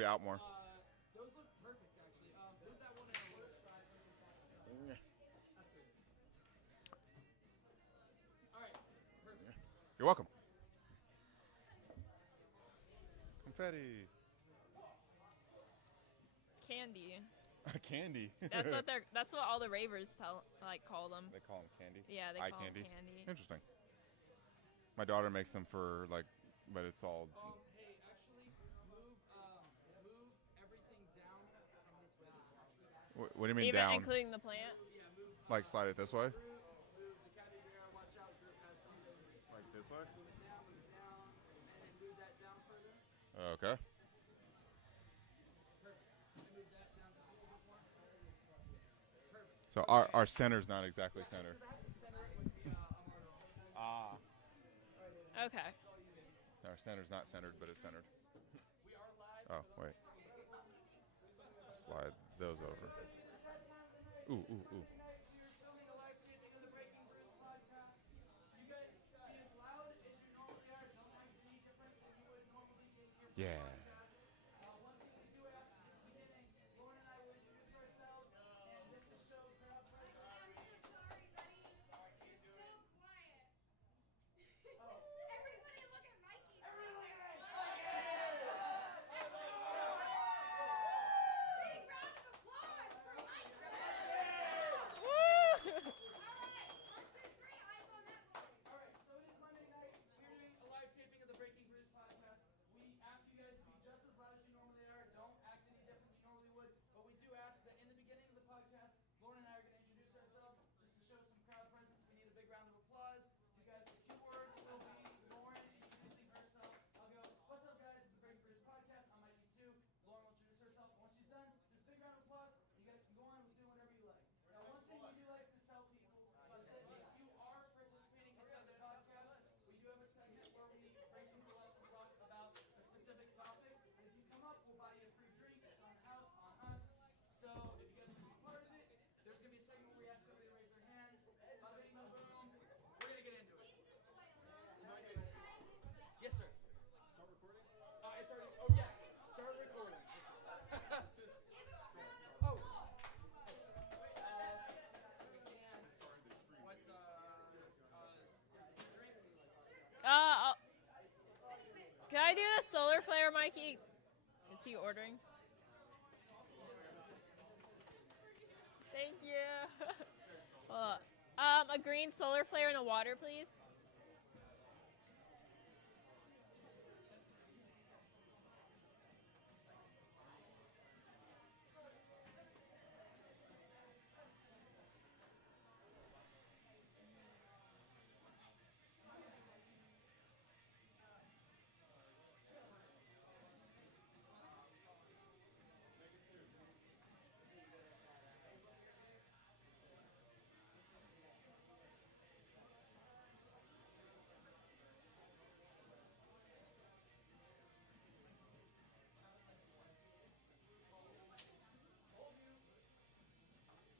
be out more? Those look perfect, actually. Move that one in a little side. Yeah. That's good. All right, perfect. You're welcome. Confetti. Candy. Candy. That's what all the ravers call them. They call them candy? Yeah, they Eye call candy. them candy. Interesting. My daughter makes them for, but it's all... Hey, actually, move everything down from this way. What do you mean Even down? including the plant? Yeah, move. Like slide it this way? Move the caviar. Watch out, group has something. Like this way? Move it down, and then move that down further. Okay. Perfect. And move that down just a little bit more. Perfect. So our center's not exactly center. I have to center it with the Ah. Okay. Our center's not centered, but it's centered. We are live. Oh, wait. Slide those over. Ooh, ooh, ooh. We're filming a live taping of the Breaking Brews podcast. You guys be as loud as you normally are. Don't act any different than you would normally in here. Yeah. One thing we do ask at the beginning, Lauren and I will introduce ourselves, and this is show crowd pleasure. I'm so sorry, buddy. It's so quiet. Everybody look at Mikey. Big round of applause for Mikey. Woo! All right, 1, 2, 3, eyes on that boy. All right, so it is Monday night. We're doing a live taping of the Breaking Brews podcast. We ask you guys to be just as loud as you normally are. Don't act any different than you normally would. But we do ask that in the beginning of the podcast, Lauren and I are going to introduce ourselves just to show some crowd presence. We need a big round of applause. You guys, the cue word will be Lauren introducing herself. I'll go, what's up, guys? It's the Breaking Brews podcast. I'm Mikey 2. Lauren will introduce herself. Once she's done, just big round of applause. You guys can go on with doing whatever you like. Now, one thing we do like to tell people is that if you are participating inside the podcast, we do have a segment where we bring people up to talk about a specific topic. And if you come up, we'll buy you a free drink. It's on the house, on us. So if you guys want to be part of it, there's going to be a segment where we ask everybody to raise their hands. Bada bing, bada boom. We're going to get into it. Yes, sir. Start recording? It's already. Oh, yes. Start recording. Oh. What's drink? Can I do the solar flare, Mikey? Is he ordering? Thank you. Hold on. A green solar flare and a water, please.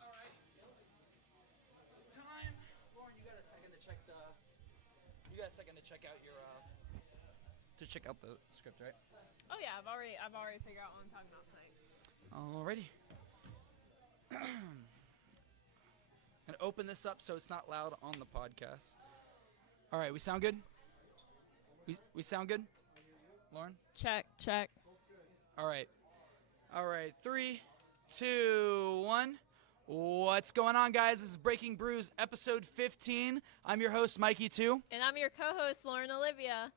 All right. It's time. Lauren, you got a second to check the. You got a second to check out your. To check out the script, right? Oh yeah, I've already figured out what I'm talking about tonight. Alrighty. And open this up so it's not loud on the podcast. All right, we sound good. We sound good, Lauren. Check. All right. 3, 2, 1. What's going on, guys? This is Breaking Brews, episode 15. I'm your host, Mikey 2. And I'm your co-host, Lauren Olivia.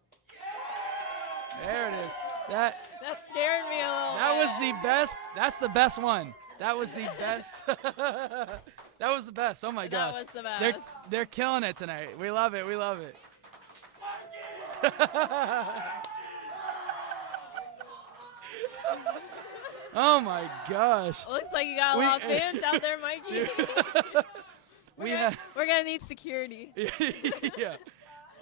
There it is. That scared me a little. That was the best. That's the best one. That was the best. That was the best. Oh my gosh. That was the best. They're killing it tonight. We love it. Oh my gosh. Looks like you got a lot of fans out there, Mikey. We're gonna need security. Yeah.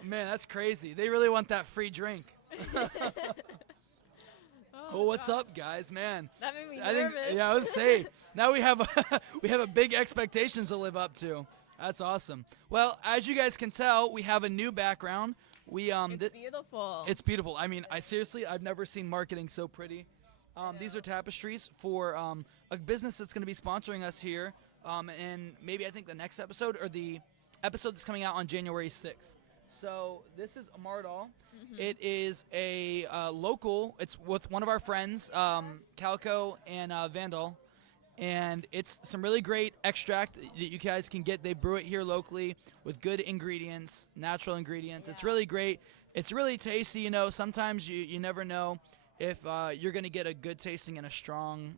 Man, that's crazy. They really want that free drink. Oh, what's up, guys? Man, that made me nervous. I was saying. Now we have a big expectations to live up to. That's awesome. Well, as you guys can tell, we have a new background. It's beautiful. It's beautiful. I mean, I've never seen marketing so pretty. These are tapestries for a business that's going to be sponsoring us here, and maybe I think the next episode or the episode that's coming out on January 6th. So this is Amardal. It is a local. It's with one of our friends, Calico and Vandal, and it's some really great extract that you guys can get. They brew it here locally with good ingredients, natural ingredients. It's really great. It's really tasty. You know, sometimes you never know if you're going to get a good tasting and a strong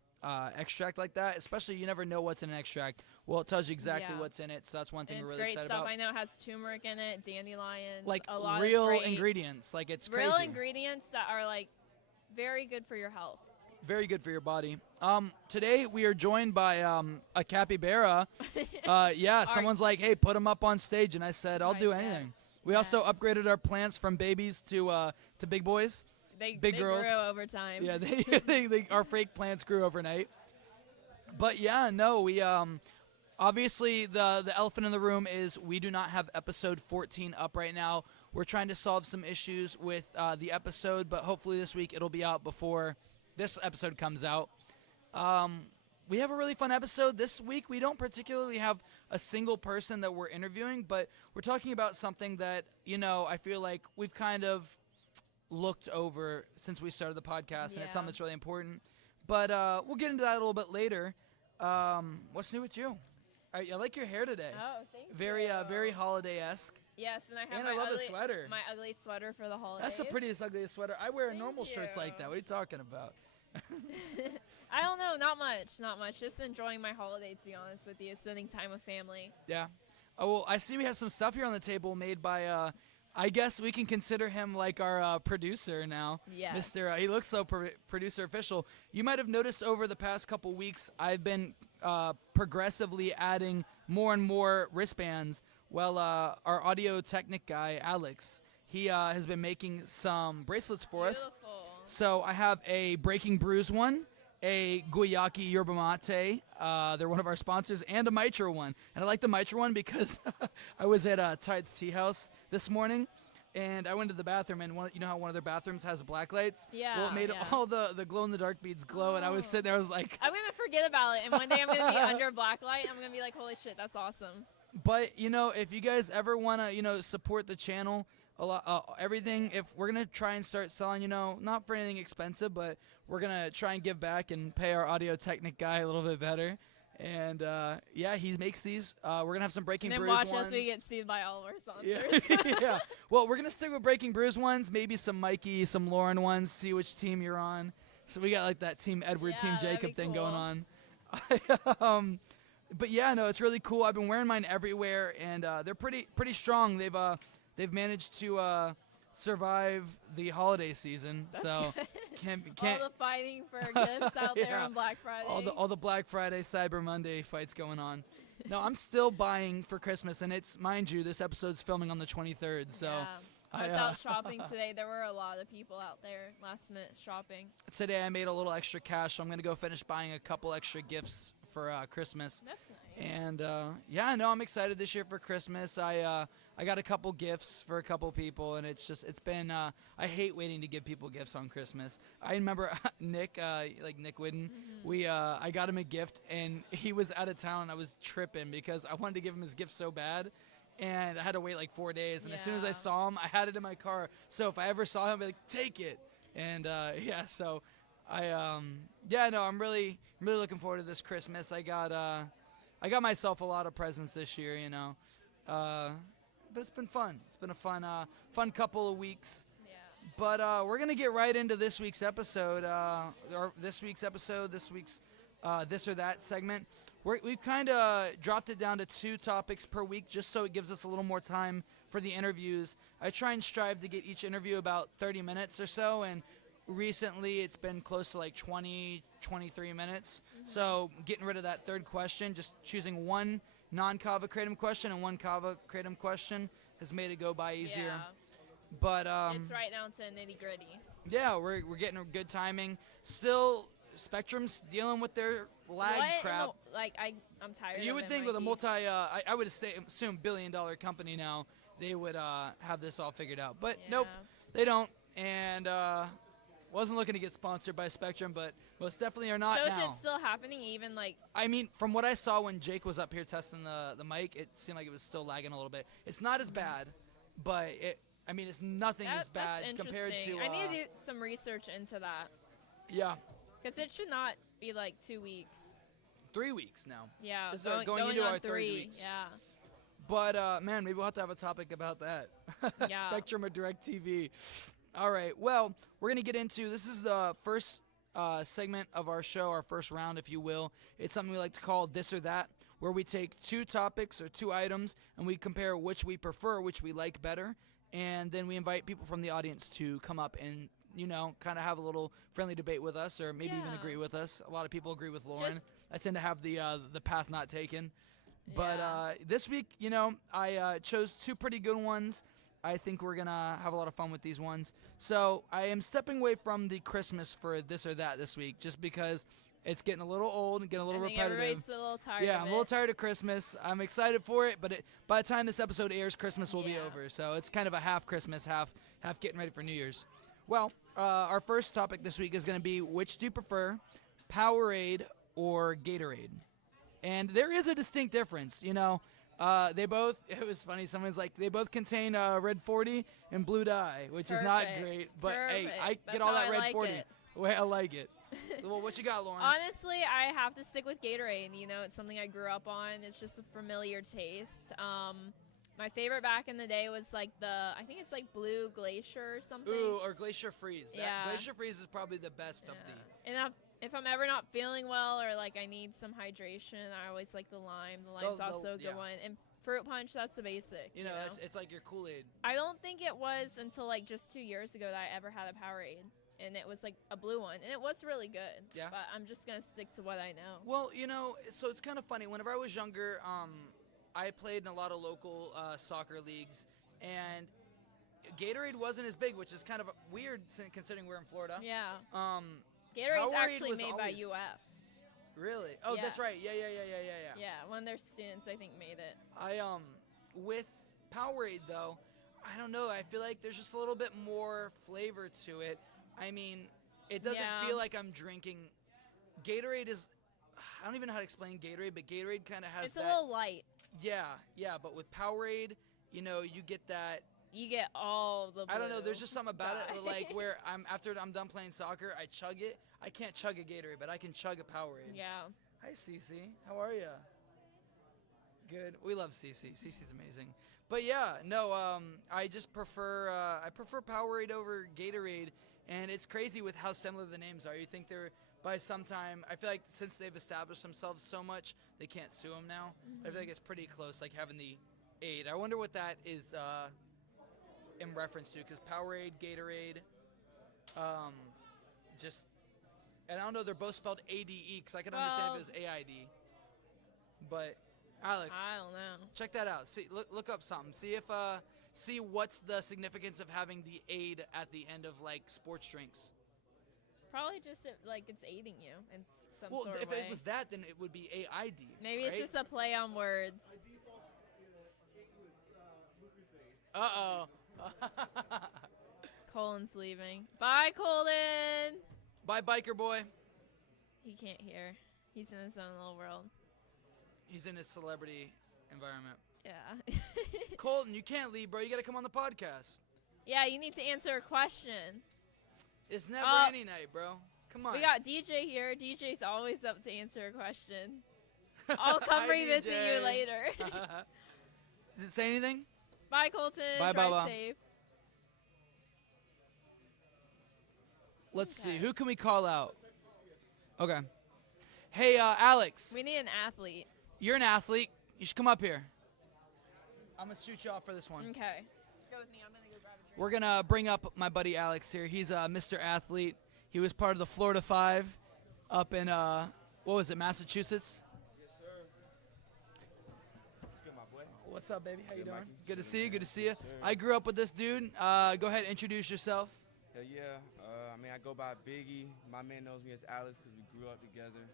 extract like that. Especially, you never know what's in an extract. Well, it tells you exactly what's in it, so that's one thing And we're it's really great excited stuff. about. I know it has turmeric in it, dandelions, Like a lot real of great ingredients. Like it's real crazy. ingredients that are like very good for your health. Very good for your body. Today we are joined by a capybara. Someone's like, "Hey, put him up on stage," and I said, "I'll do Surprise anything." guest. We also upgraded our plants from babies to big boys. They Big girls. grew over time. Yeah, they our fake plants grew overnight. But yeah, no, we obviously the elephant in the room is we do not have episode 14 up right now. We're trying to solve some issues with the episode, but hopefully this week it'll be out before this episode comes out. We have a really fun episode this week. We don't particularly have a single person that we're interviewing, but we're talking about something that, you know, I feel like we've kind of looked over since we started the podcast, and it's something that's really important. But we'll get into that a little bit later. What's new with you? I like your hair today. Oh, thank you. Very holiday-esque. Yes, and I have And my I love the ugly, sweater. My ugly sweater for the holidays. That's the prettiest, ugliest sweater. I wear Thank normal shirts like that. you. What are you talking about? I don't know, not much. Just enjoying my holiday, to be honest with you, spending time with family. Yeah. Oh, well, I see we have some stuff here on the table made by, I guess we can consider him like our producer now. Yes. Mr. He looks so producer official. You might have noticed over the past couple weeks, I've been progressively adding more and more wristbands. Well, our audio technic guy, Alex, he has been making some bracelets for us. Beautiful. So I have a Breaking Brews one, a Guayaki Yerba Mate. They're one of our sponsors, and a Mitra one. And I like the Mitra one because I was at Tide's Tea House this morning, and I went to the bathroom, and you know how one of their bathrooms has black lights? Yeah, Well, it made yeah. all the glow-in-the-dark beads glow, and I was sitting there, I was like... I'm going to forget about it, and one day I'm going to be under black light, and I'm going to be like, holy shit, that's awesome. But, you know, if you guys ever want to, you know, support the channel, a lot, everything, if we're going to try and start selling, you know, not for anything expensive, but we're going to try and give back and pay our audio technic guy a little bit better. And, yeah, he makes these. We're going to have some Breaking And then Brews watch ones. us, we get sued by all of our sponsors. Yeah. Yeah. Well, we're going to stick with Breaking Brews ones, maybe some Mikey, some Lauren ones, see which team you're on. So we got like that Team Edward, Yeah, Team that'd Jacob be thing cool. going on. But yeah, no, it's really cool. I've been wearing mine everywhere, and they're pretty strong. They've managed to survive the holiday season. So can't all the fighting for gifts out there Yeah. on Black Friday. all the Black Friday, Cyber Monday fights going on. No, I'm still buying for Christmas, and it's, mind you, this episode's filming on the 23rd. So Yeah. I was I, out shopping today. There were a lot of people out there last minute shopping. today I made a little extra cash, so I'm gonna go finish buying a couple extra gifts for Christmas. That's nice. And yeah, no, I'm excited this year for Christmas. I got a couple gifts for a couple people, and it's been I hate waiting to give people gifts on Christmas. I remember Nick, like Nick Whidden, I got him a gift, and he was out of town. And I was tripping because I wanted to give him his gift so bad, and I had to wait like 4 days. And as soon as I Yeah. saw him, I had it in my car. So if I ever saw him, I'd be like, take it. And yeah, so I'm really looking forward to this Christmas. I got myself a lot of presents this year, you know. But it's been fun. It's been a fun couple of weeks. Yeah. But we're gonna get right into this week's episode. This week's this or that segment. We've kind of dropped it down to 2 topics per week, just so it gives us a little more time for the interviews. I try and strive to get each interview about 30 minutes or so, and recently it's been close to like 20, 23 minutes. So getting rid of that third question, just choosing one non-kava kratom question and one kava kratom question has made it go by easier. Yeah. But It's right down to nitty gritty. yeah, we're getting a good timing. Still, Spectrum's dealing with their lag crap. I'm tired. You of would it, think with a Mikey. I would assume billion-dollar company now, they would have this all figured out. But nope, Yeah. they don't. And Wasn't looking to get sponsored by Spectrum, but most definitely are not So now. is it still happening even like I mean, from what I saw when Jake was up here testing the mic, it seemed like it was still lagging a little bit. It's not as bad, but it's nothing as bad that's compared interesting. to. I need to do some research into that Yeah, because it should not be like 2 weeks. 3 weeks now. Yeah, This is going into on our third 3. weeks. Yeah. But man, maybe we'll have to have a topic about that. Yeah. Spectrum or DirecTV. All right. Well, we're gonna get into this. Is the first segment of our show, our first round, if you will. It's something we like to call This or That, where we take 2 topics or 2 items and we compare which we prefer, which we like better, and then we invite people from the audience to come up and kind of have a little friendly debate with us, or maybe even Yeah. agree with us. A lot of people agree with Lauren. Just- I tend to have the path not taken. But Yeah. this week, I chose 2 pretty good ones. I think we're going to have a lot of fun with these ones. So I am stepping away from the Christmas for This or That this week, just because it's getting a little old and getting a little I think repetitive. everybody's a little tired Yeah, of I'm a it. little tired of Christmas. I'm excited for it, but by the time this episode airs, Christmas will be Yeah. over. So it's kind of a half Christmas, half getting ready for New Year's. Well, our first topic this week is going to be, which do you prefer, Powerade or Gatorade? And there is a distinct difference, they both, it was funny, someone's like, they both contain Red 40 and Blue Dye, which is not Perfect, great. But, hey, perfect. I That's get all how that I Red like 40. it. The way I like it. Well, what you got, Lauren? Honestly, I have to stick with Gatorade. It's something I grew up on. It's just a familiar taste. My favorite back in the day was like I think it's like Blue Glacier or something. Ooh, or Glacier Freeze. Yeah. Glacier Freeze is probably the best of the... And if I'm ever not feeling well or like I need some hydration, I always like the lime. The lime's also a good yeah. one. And fruit punch, that's the basic. It's like your Kool-Aid. I don't think it was until like just 2 years ago that I ever had a Powerade. And it was like a blue one. And it was really good. Yeah. But I'm just going to stick to what I know. Well, so it's kind of funny. Whenever I was younger, I played in a lot of local soccer leagues, and Gatorade wasn't as big, which is kind of weird considering we're in Florida. Yeah. Powerade Gatorade's actually was made by always- UF. Really? Oh, Yeah. that's right. Yeah. Yeah, one of their students, I think, made it. With Powerade though, I don't know. I feel like there's just a little bit more flavor to it. I mean, it doesn't Yeah. feel like I'm drinking. Gatorade is, I don't even know how to explain Gatorade, but Gatorade kind of has It's that. a little light. Yeah. But with Powerade, you get that. You get all the blue I don't know. There's just something about dye. it, like where after I'm done playing soccer, I chug it. I can't chug a Gatorade, but I can chug a Powerade. Yeah. Hi, Cece. How are you? Good. We love Cece. Cece's amazing. But yeah, no. I just prefer Powerade over Gatorade, and it's crazy with how similar the names are. You think they're by some time. I feel like since they've established themselves so much, they can't sue them now. I feel like it's pretty close, like having the aid. I wonder what that is in reference to, because Powerade, Gatorade, just. And I don't know, they're both spelled ADE, because I can understand if it was AID. But, Alex, I don't know. check that out. See, look up something. See what's the significance of having the aid at the end of, like, sports drinks. Probably just like it's aiding you in some Well, sort if of way. it was that, then it would be AID. Maybe right? it's just a play on words. Uh-oh. Colton's leaving. Bye, Colton. Bye, biker boy. He can't hear. He's in his own little world. He's in his celebrity environment. Yeah. Colton, you can't leave, bro. You got to come on the podcast. Yeah, you need to answer a question. It's never Oh. any night, bro. Come on. We got DJ here. DJ's always up to answer a question. I'll come Hi, revisit DJ. you later. Does it say anything? Bye, Colton. Bye, Drive Baba. safe. Let's see. Okay. Who can we call out? Okay. Hey, Alex. We need an athlete. You're an athlete. You should come up here. I'm going to shoot you off for this one. Okay. Let's go with me. I'm going to go grab a drink. We're going to bring up my buddy Alex here. He's Mr. Athlete. He was part of the Florida Five up in, what was it, Massachusetts? Yes, sir. What's good, my boy? What's up, baby? How you Good, doing? Mikey. Good to Chilling, see you. man. Good to see you. Sure. I grew up with this dude. Go ahead, introduce yourself. Hell yeah. I go by Biggie. My man knows me as Alex because we grew up together.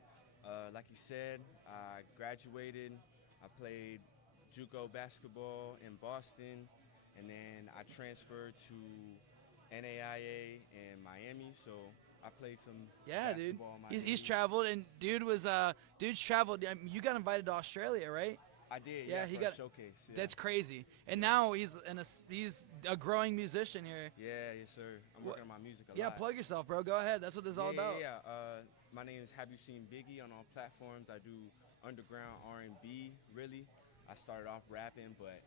Like he said, I graduated. I played JUCO basketball in Boston, and then I transferred to NAIA in Miami, so I played some Yeah, dude. basketball in He's Miami. traveled, and dude's traveled. I mean, you got invited to Australia, right? I did, Yeah, yeah, he for got- a showcase. Yeah. That's crazy. And now he's a growing musician here. Yeah, yes, sir. I'm What- working on my music a Yeah, lot. plug yourself, bro. Go ahead. That's what this is all about. Yeah. My name is Have You Seen Biggie on all platforms. I do underground R&B, really. I started off rapping, but,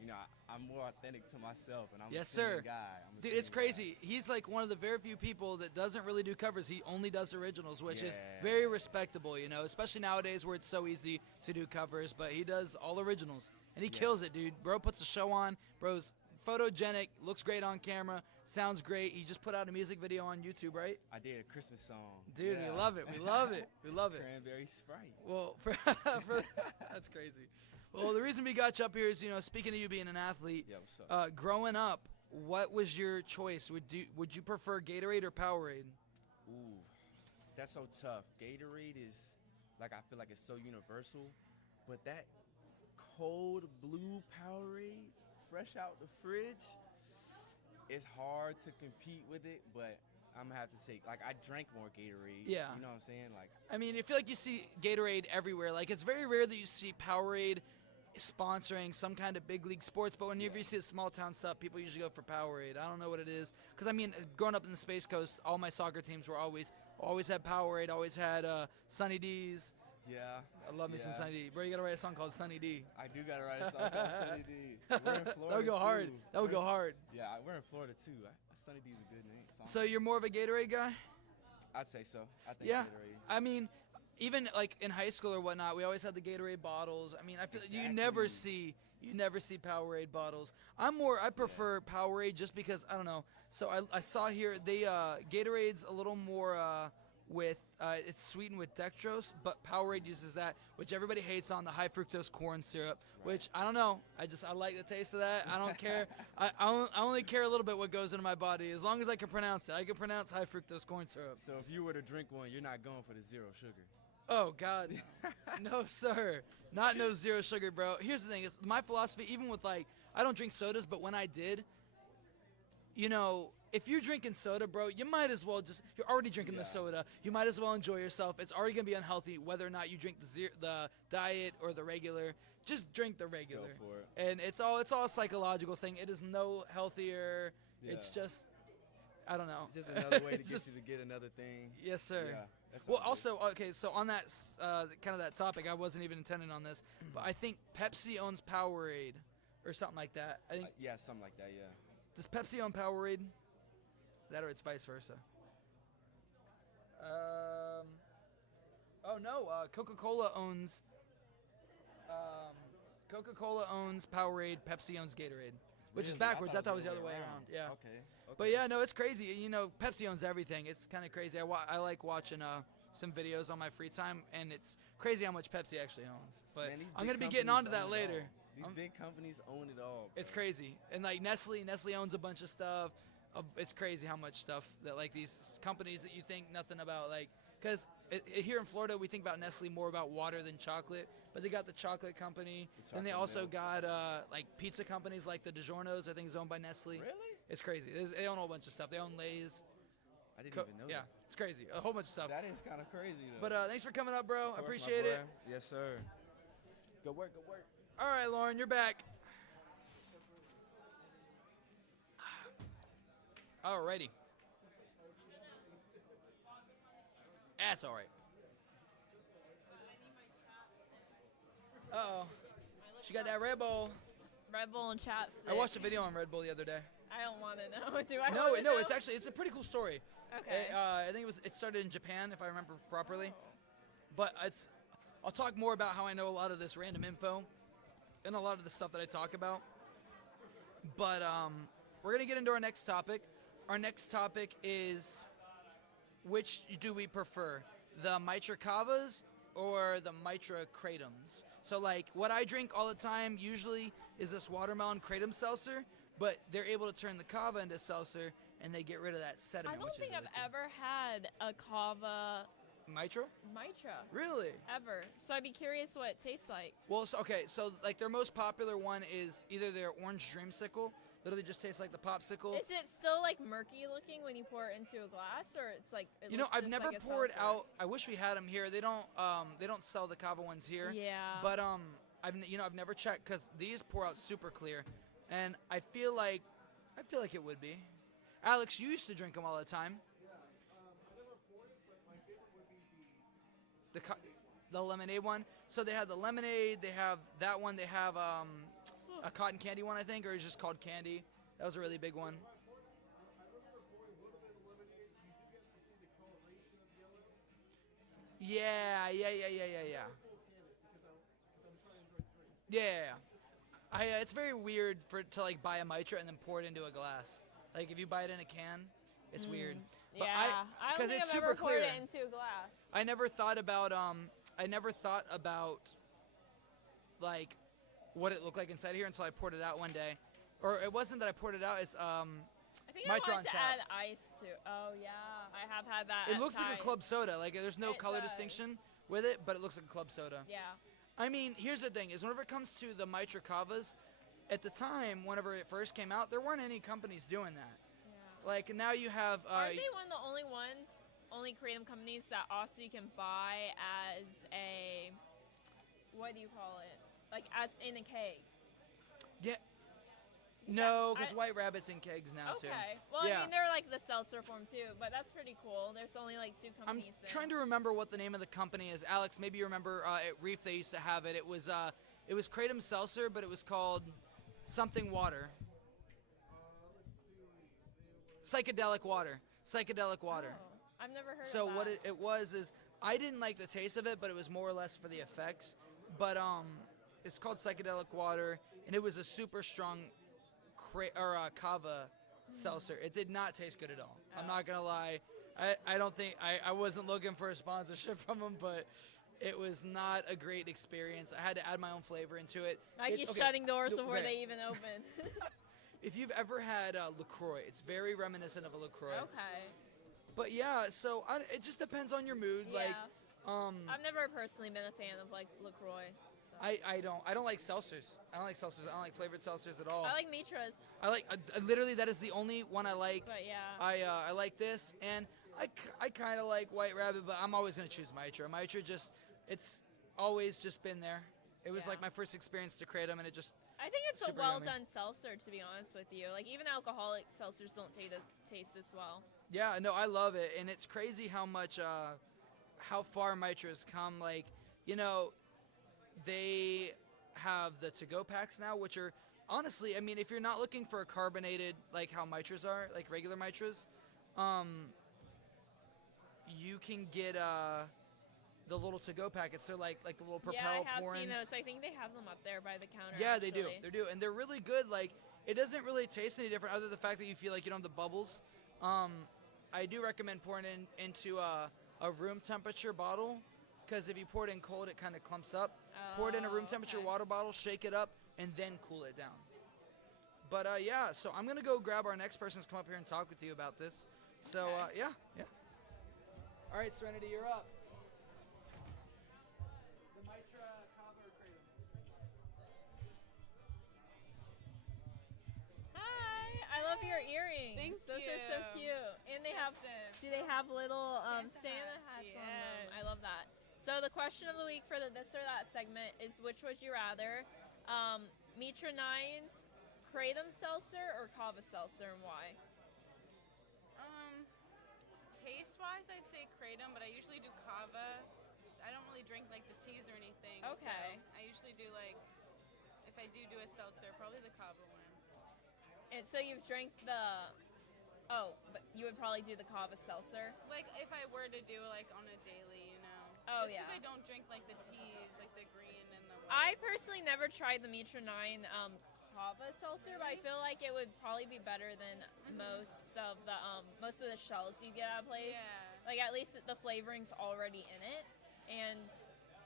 you know, I'm more authentic to myself, and I'm Yes, a singing sir. guy. I'm a Dude, it's singing guy. crazy. He's like one of the very few people that doesn't really do covers. He only does originals, which is Yeah. very respectable, you know, especially nowadays where it's so easy to do covers. But he does all originals, and he Yeah. kills it, dude. Bro puts a show on. Bro's photogenic, looks great on camera, sounds great. He just put out a music video on YouTube, right? I did a Christmas song. Dude, Yeah. we love it. We love it. We love it. Cranberry Sprite. Well, that's crazy. Well, the reason we got you up here is, you know, speaking of you being an athlete, Yeah, what's up? growing up, what was your choice? Would you prefer Gatorade or Powerade? Ooh, that's so tough. Gatorade is, like, I feel like it's so universal, but that cold blue Powerade, fresh out the fridge, it's hard to compete with it, but I'm gonna have to say, like, I drank more Gatorade. Yeah. You know what I'm saying? Like, I mean, I feel like you see Gatorade everywhere. Like, it's very rare that you see Powerade sponsoring some kind of big league sports, but whenever you see the small town stuff, people usually go for Powerade. I don't know what it is, because I mean, growing up in the Space Coast, all my soccer teams were always had Powerade, always had Sunny D's. yeah. I love me some Yeah. Sunny D. Bro, you gotta write a song called Sunny D. I do gotta write a song called Sunny D. We're in Florida That would go hard. too. That would go hard. Yeah, we're in Florida too. Sunny D's a good name. Song. So you're more of a Gatorade guy? I'd say so. I think Yeah. Gatorade. I mean, even like in high school or whatnot, we always had the Gatorade bottles. I mean, I feel you never see Powerade bottles. I prefer Powerade just because I don't know. So I saw here they Gatorade's a little more with it's sweetened with dextrose, but Powerade uses that, which everybody hates on the high fructose corn syrup. Which I don't know. I like the taste of that. I don't care. I only care a little bit what goes into my body as long as I can pronounce it. I can pronounce high fructose corn syrup. So if you were to drink one, you're not going for the zero sugar. Oh God, no sir, not no zero sugar, bro. Here's the thing: is my philosophy. Even with like, I don't drink sodas, but when I did, you know, if you're drinking soda, bro, you might as well you're already drinking the Yeah. soda. You might as well enjoy yourself. It's already gonna be unhealthy whether or not you drink the diet or the regular. Just drink the regular. Go for it. And it's all a psychological thing. It is no healthier. Yeah. It's just, I don't know. It's just another way to It's get just- you to get another thing. Yes, sir. Yeah. That's Well, all good. also, okay, so on that kind of that topic, I wasn't even intending on this, but I think Pepsi owns Powerade or something like that. I think Yeah, something like that. Yeah. does Pepsi own Powerade? That or it's vice versa. Oh no, Coca-Cola owns Powerade. Pepsi owns Gatorade, which is Really? backwards. I it thought it was the other other way around. Yeah. Okay. But yeah, no, it's crazy. You know, Pepsi owns everything. It's kind of crazy. I like watching some videos on my free time, and it's crazy how much Pepsi actually owns. But Man, these I'm big gonna be getting companies onto that own it later. all. These I'm- big companies own it all. It's bro. crazy, and like Nestle owns a bunch of stuff. It's crazy how much stuff that like these companies that you think nothing about, like, because here in Florida we think about Nestle more about water than chocolate, but they got the chocolate company. Then they chocolate also milk. got like pizza companies like the DiGiorno's. I think is owned by Nestle. Really? It's crazy. They own a whole bunch of stuff. They own Lay's. I didn't even know Yeah, that. it's crazy. A whole bunch of stuff. That is kind of crazy though. But thanks for coming up, bro. I Of course, my appreciate it. boy. Yes, sir. Good work. Good work. All right, Lauren, you're back. Alrighty. That's all right. Uh-oh. She got that Red Bull. Red Bull and chat. I watched a video on Red Bull the other day. I don't want to know. Do I? No, wanna no, know? it's a pretty cool story. Okay. I think it started in Japan, if I remember properly. But I'll talk more about how I know a lot of this random info and a lot of the stuff that I talk about. But we're gonna get into our next topic. Our next topic is, which do we prefer, the Mitra Kavas or the Mitra Kratums? So like what I drink all the time usually is this watermelon kratom seltzer, but they're able to turn the kava into seltzer and they get rid of that I sediment. don't which think is I've really ever had a kava cool. Mitra? Mitra Really? ever. So I'd be curious what it tastes like. Well, so, okay, so like their most popular one is either their orange dreamsicle, literally just tastes like the popsicle. Is it still like murky looking when you pour it into a glass, or it's like? It You know, looks I've just never like a poured seltzer? out. I wish we had them here. They don't sell the kava ones here. Yeah. But I've never checked because these pour out super clear, and I feel like it would be. Alex, you used to drink them all the time. I never poured it, but my favorite would be The lemonade one. So they have the lemonade. They have that one. They have a cotton candy one, I think, or it's just called candy. That was a really big one. I remember pouring a little bit of lemonade. You do get to see the coloration of yellow. Yeah. Full can it because I'm trying to enjoy the drink. Yeah. It's very weird to like buy a Mitra and then pour it into a glass. Like if you buy it in a can, it's weird. But Yeah, I don't think it's I've super ever poured clear. it into a glass. I never thought about like what it looked like inside here until I poured it out one day. Or it wasn't that I poured it out. It's I think Mitra I on want to tap. add ice to. Oh yeah, I have had that. It at looks like a times. club soda. Like there's no It color does. distinction with it, but it looks like a club soda. Yeah. I mean, here's the thing: is whenever it comes to the Mitra Kavas, at the time, whenever it first came out, there weren't any companies doing that. Yeah. Like now you have. Are they one of the only ones, only Kratom companies that also you can buy as a, what do you call it? Like as in a keg. Yeah. No, because I- White Rabbit's in kegs now too. Okay. Well, Yeah. I mean, they're like the seltzer form too, but that's pretty cool. There's only like 2 I'm companies there. trying to remember what the name of the company is. Alex, maybe you remember at Reef they used to have it. It was Kratom Seltzer, but it was called something water. Psychedelic water. Psychedelic water. Oh, I've never heard So of that. what it was is I didn't like the taste of it, but it was more or less for the effects. But it's called psychedelic water, and it was a super strong kava seltzer. It did not taste good at all. I'm not gonna lie. I don't think I wasn't looking for a sponsorship from them, but it was not a great experience. I had to add my own flavor into it. Like he's Okay, shutting doors no, before okay. they even open. If you've ever had LaCroix, it's very reminiscent of a LaCroix. Okay. But yeah, so it just depends on your mood. Yeah. Like, I've never personally been a fan of like LaCroix. So. I don't like seltzers. I don't like seltzers. I don't like flavored seltzers at all. I like Mitras, I like literally that is the only one I like. but yeah. I like this, and I kind of like White Rabbit, but I'm always gonna choose Mitra. Mitra it's always just been there. It was Yeah. like my first experience to Kratom, and it just I think it's a super well yummy. done seltzer, to be honest with you. Like even alcoholic seltzers don't taste this well. yeah, no, I love it, and it's crazy how much how far Mitra's come. Like, you know, they have the to-go packs now, which are honestly, I mean, if you're not looking for a carbonated like how Mitras are, like regular Mitras, you can get the little to-go packets. They're like the little Propel Yeah, I have pour-ins. seen those. I think they have them up there by the counter. Yeah, they do. actually. They do, and they're really good. Like, it doesn't really taste any different, other than the fact that you feel like you don't have the bubbles. I do recommend pouring into a room temperature bottle, because if you pour it in cold, it kind of clumps up. Pour it in a room temperature okay. water bottle, shake it up, and then cool it down. But yeah, so I'm gonna go grab our next person to come up here and talk with you about this. So Okay. yeah. All right, Serenity, you're up. The Mitra Kava or Kratom? Hi, I love your earrings. Thank Those are so you. cute, and they have. Festive. Do they have little Santa Santa hats, hats on them? yes. I love that. So the question of the week for the this or that segment is: which would you rather, Mitra Nines, Kratom seltzer, or Kava seltzer, and why? Taste-wise, I'd say kratom, but I usually do kava. I don't really drink like the teas or anything. Okay. So I usually do like, if I do a seltzer, probably the kava one. And so you've drank the. Oh, but you would probably do the Kava seltzer. Like if I were to do like on a daily, you know. Oh, Just 'cause yeah. I don't drink like the teas, like the green and the. I personally never tried the Mitra 9 Kava seltzer, but I feel like it would probably be better than most of the shells you get at a place. Yeah. Like at least the flavoring's already in it, and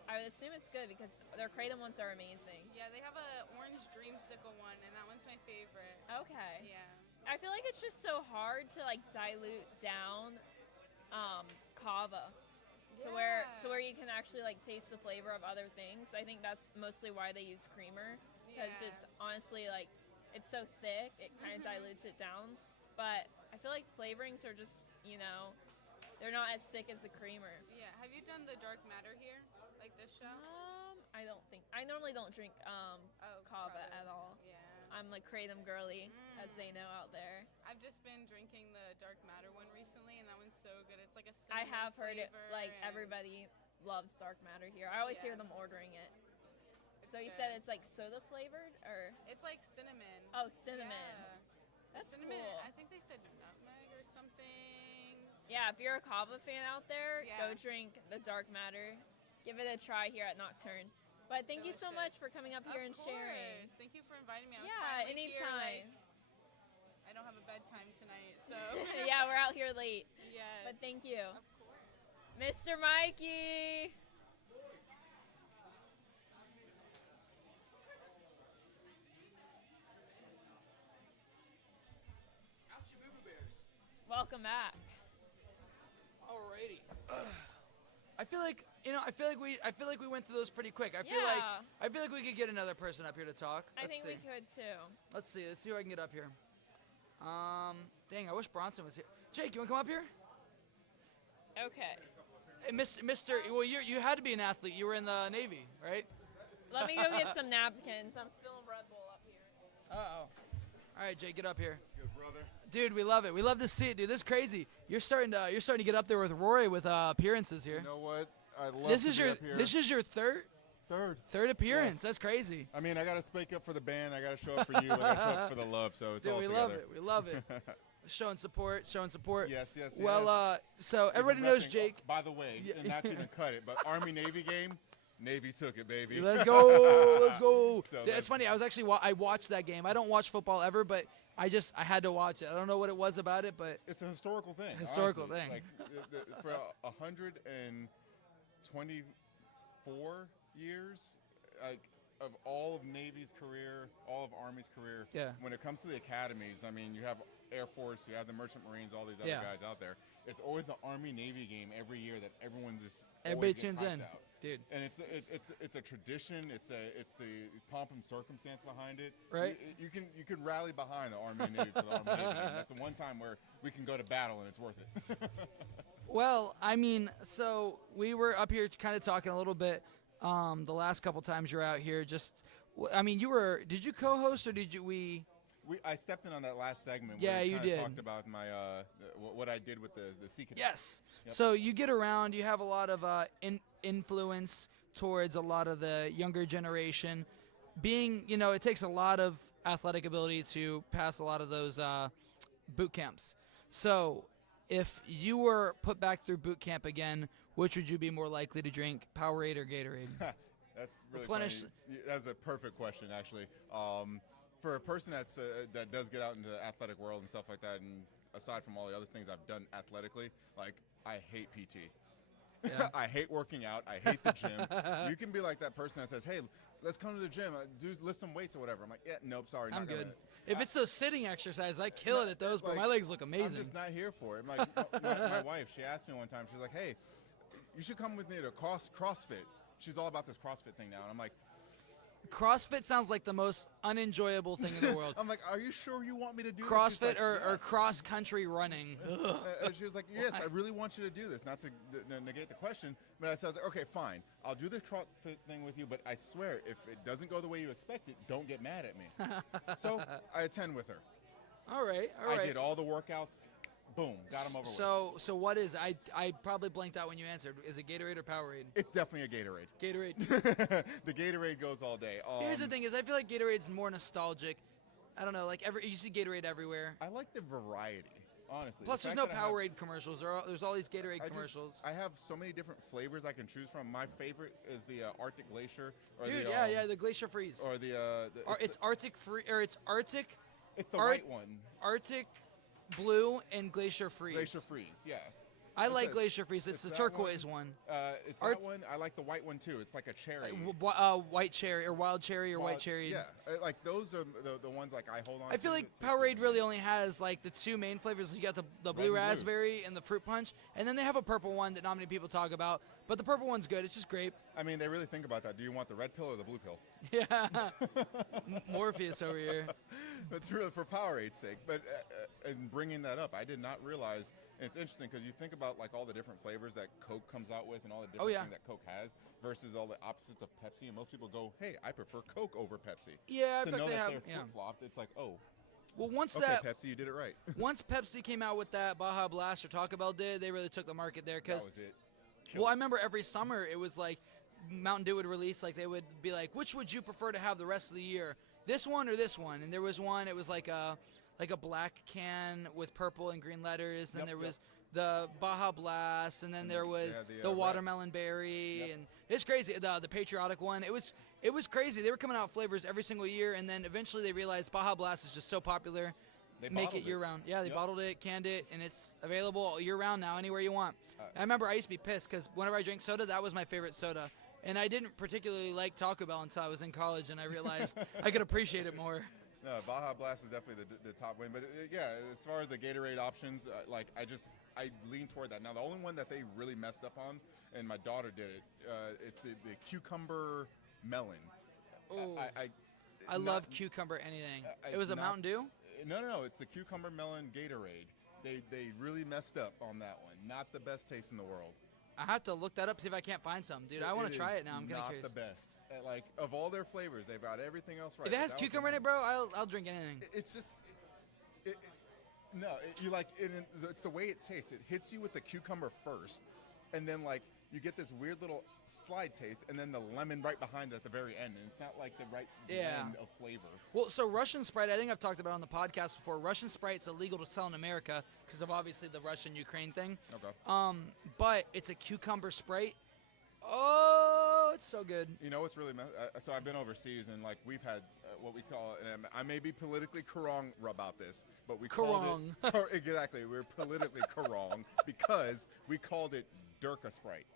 I would assume it's good because their Kratom ones are amazing. Yeah, they have a orange dreamsicle one, and that one's my favorite. Okay. Yeah. I feel like it's just so hard to like dilute down Kava to where you can actually like taste the flavor of other things. I think that's mostly why they use creamer, because Yeah. it's honestly like it's so thick, it kind of dilutes it down. But I feel like flavorings are just, they're not as thick as the creamer. Yeah. Have you done the dark matter here, like this show? I normally don't drink kava at all. Yeah. I'm like kratom girly, as they know out there. I've just been drinking the dark matter one recently, and that one's so good. It's like a I cinnamon have heard it, flavor like and everybody loves dark matter here. I always Yeah. hear them ordering it. it's So you good. said it's like soda flavored, or It's like cinnamon. oh, cinnamon. Yeah. That's Cinnamon. cool. I think they said nutmeg or something. Yeah, if you're a kava fan out there, Yeah. go drink the dark matter. Give it a try here at Nocturne. But thank you so much Delicious. for coming up here Of and course. sharing. Thank you for inviting me. I was Yeah, finally anytime. Here, I don't have a bedtime tonight, so Yeah, we're out here late. yes. But thank you. Of course. Mr. Mikey. Ouchie Boo Boo Bears. Welcome back. Alrighty. I feel like we went through those pretty quick. I feel like we could get another person up here to talk. I think we could too. Let's see who I can get up here. Dang, I wish Bronson was here. Jake, you want to come up here? Okay. Hey, Mr. Well, you had to be an athlete. You were in the Navy, right? Let me go get some napkins. I'm spilling Red Bull up here. Uh-oh. All right, Jake, get up here. Good brother. Dude, we love it. We love to see it, dude. This is crazy. You're starting to get up there with Rory with appearances here. You know what? I love This to is be your up here. this is your third appearance. Yes. That's crazy. I mean, I got to speak up for the band. I got to show up for you. I got to show up for the love. So it's Dude, all we together. love it. We love it. Showing support. Yes. Well, so Even everybody knows repping- Jake. By the way, and not to even cut it, but Army-Navy game, Navy took it, baby. Let's go. Let's go. So Dude, it's funny. I was actually I watched that game. I don't watch football ever, but I had to watch it. I don't know what it was about it, but It's a historical thing. Historical honestly. thing. Like for 124 years, like of all of Navy's career, all of Army's career. Yeah. When it comes to the academies, I mean, you have Air Force, you have the Merchant Marines, all these other Yeah. guys out there. It's always the Army-Navy game every year that everyone just everybody always gets tunes in, hyped out. dude. And it's a tradition. It's the pomp and circumstance behind it. Right. You can rally behind the Army and Navy for the Army and Navy game. That's the one time where we can go to battle and it's worth it. Well, I mean, so we were up here kind of talking a little bit the last couple times you're out here. I mean, did you co-host or I stepped in on that last segment. Yeah, where we you kinda did. Talked about my what I did with the Sea Cadets. Yes. Yep. So you get around. You have a lot of influence towards a lot of the younger generation. It takes a lot of athletic ability to pass a lot of those boot camps. So if you were put back through boot camp again, which would you be more likely to drink, Powerade or Gatorade? That's really Replenish- funny. That's a perfect question, actually. For a person that does get out into the athletic world and stuff like that, and aside from all the other things I've done athletically, like I hate PT. Yeah. I hate working out. I hate the gym. You can be like that person that says, "Hey, let's come to the gym, lift some weights or whatever." I'm like, "Yeah, nope, sorry, I'm not good. gonna." If it's those sitting exercises, I kill it at those, but Like, my legs look I'm amazing. just not here for it. I'm like, my wife, she asked me one time, she's like, "Hey, you should come with me to CrossFit." She's all about this CrossFit thing now, and I'm like, CrossFit sounds like the most unenjoyable thing in the world. I'm like, "Are you sure you want me to do this?" She's CrossFit like, or "Yes." cross country running. And she was like, "Yes, I really want you to do this." Not to negate the question, but I said, "Okay, fine. I'll do the CrossFit thing with you, but I swear, if it doesn't go the way you expect it, don't get mad at me." So I attend with her. All right. I did all the workouts. Boom, got them over with. So what is? I probably blanked out when you answered. Is it Gatorade or Powerade? It's definitely a Gatorade. Gatorade. The Gatorade goes all day. Here's the thing: is I feel like Gatorade's more nostalgic. I don't know, like you see Gatorade everywhere. I like the variety, honestly. Plus, The there's fact no that I have- Powerade commercials. There's all these Gatorade I commercials. I have so many different flavors I can choose from. My favorite is the Arctic Glacier. Or Dude, the, the Glacier Freeze. Or the It's Arctic Free, or it's Arctic. it's the Art- white one. Arctic Blue and Glacier Freeze. Glacier Freeze, yeah. I What's like that? Glacier Freeze. It's the that turquoise one. It's Art- that one. I like the white one too. It's like a cherry. White cherry or wild cherry or white Wild- cherry. Yeah, like those are the ones like I hold on. I feel to like that taste Powerade good. really only has like the two main flavors. You got the and blue blue. raspberry and the fruit punch, and then they have a purple one that not many people talk about. But the purple one's good. It's just grape. I mean, they really think about that. Do you want the red pill or the blue pill? Yeah, Morpheus over here. But for Powerade's sake. But in bringing that up, I did not realize. And it's interesting because you think about like all the different flavors that Coke comes out with and all the different yeah. things that Coke has versus all the opposites of Pepsi. And most people go, "Hey, I prefer Coke over Pepsi." Yeah, I to bet know they that have. they're Yeah. flip-flopped, it's like, oh, Well, once okay, that Pepsi, you did it right. once Pepsi came out with that Baja Blast or Taco Bell did, they really took the market there. That Because was it. well, I remember every summer it was like Mountain Dew would release, like they would be like, which would you prefer to have the rest of the year, this one or this one? And there was one, it was like a black can with purple and green letters. Then Yep, there yep. was the Baja Blast, and then And there was the the red. watermelon berry, Yep. and it's crazy. The patriotic one, it was crazy. They were coming out flavors every single year, and then eventually they realized Baja Blast is just so popular. They Make bottled it year round. Yeah, they Yep. bottled it, canned it, and it's available year round now, anywhere you want. I remember I used to be pissed because whenever I drank soda, that was my favorite soda. And I didn't particularly like Taco Bell until I was in college, and I realized I could appreciate it more. No, Baja Blast is definitely the top win. But yeah, as far as the Gatorade options, like I lean toward that. Now, the only one that they really messed up on, and my daughter did it, it's the cucumber melon. Ooh. I not- love cucumber anything. I- It was a not- Mountain Dew? No, it's the cucumber melon Gatorade. They really messed up on that one. Not the best taste in the world. I have to look that up, see if I can't find some. Dude, I want to try is it now. I'm kind of not curious. the best. Like, of all their flavors, they've got everything else right. If it has That one's cucumber in the it, bro, I'll drink anything. It's just, you like, it's the way it tastes. It hits you with the cucumber first, and then like you get this weird little slide taste, and then the lemon right behind it at the very end. And it's not like the right Yeah. blend of flavor. Well, so Russian Sprite, I think I've talked about it on the podcast before. Russian Sprite's illegal to sell in America because of obviously the Russian-Ukraine thing. Okay. But it's a cucumber Sprite. Oh, it's so good. You know what's really so I've been overseas and like we've had what we call, and I may be politically correct about this, but we called it exactly. We're politically correct because we called it Durka Sprite.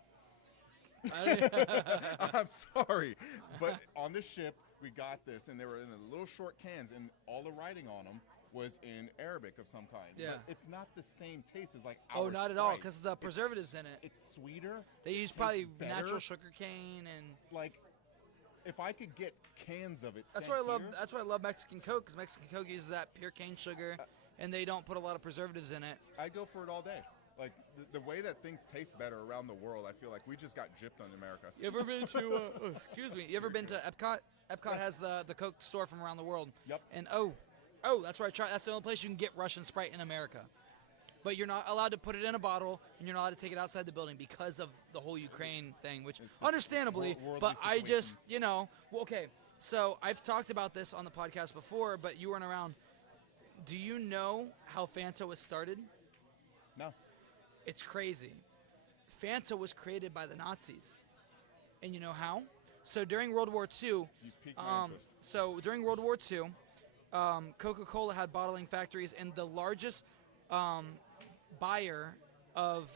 I'm sorry, but on the ship we got this, and they were in the little short cans, and all the writing on them was in Arabic of some kind. Yeah. But it's not the same taste as like Oh, our not at all, Sprite. because the preservatives in it. It's sweeter. They use tastes probably better. natural sugar cane, and Like, if I could get cans of it, that's sent why I love. here, That's why I love Mexican Coke, because Mexican Coke uses that pure cane sugar, and they don't put a lot of preservatives in it. I'd go for it all day. Like the way that things taste better around the world, I feel like we just got gypped on America. You ever been to? Excuse me. You ever been to Epcot? Epcot has the Coke store from around the world. Yep. And that's where I try. That's the only place you can get Russian Sprite in America. But you're not allowed to put it in a bottle, and you're not allowed to take it outside the building because of the whole Ukraine thing, which It's a understandably. worldly But I just, situation. well, okay. So I've talked about this on the podcast before, but you weren't around. Do you know how Fanta was started? No. It's crazy. Fanta was created by the Nazis. And you know how? So during World War II, You piqued my interest. so during World War II, Coca-Cola had bottling factories, and the largest buyer of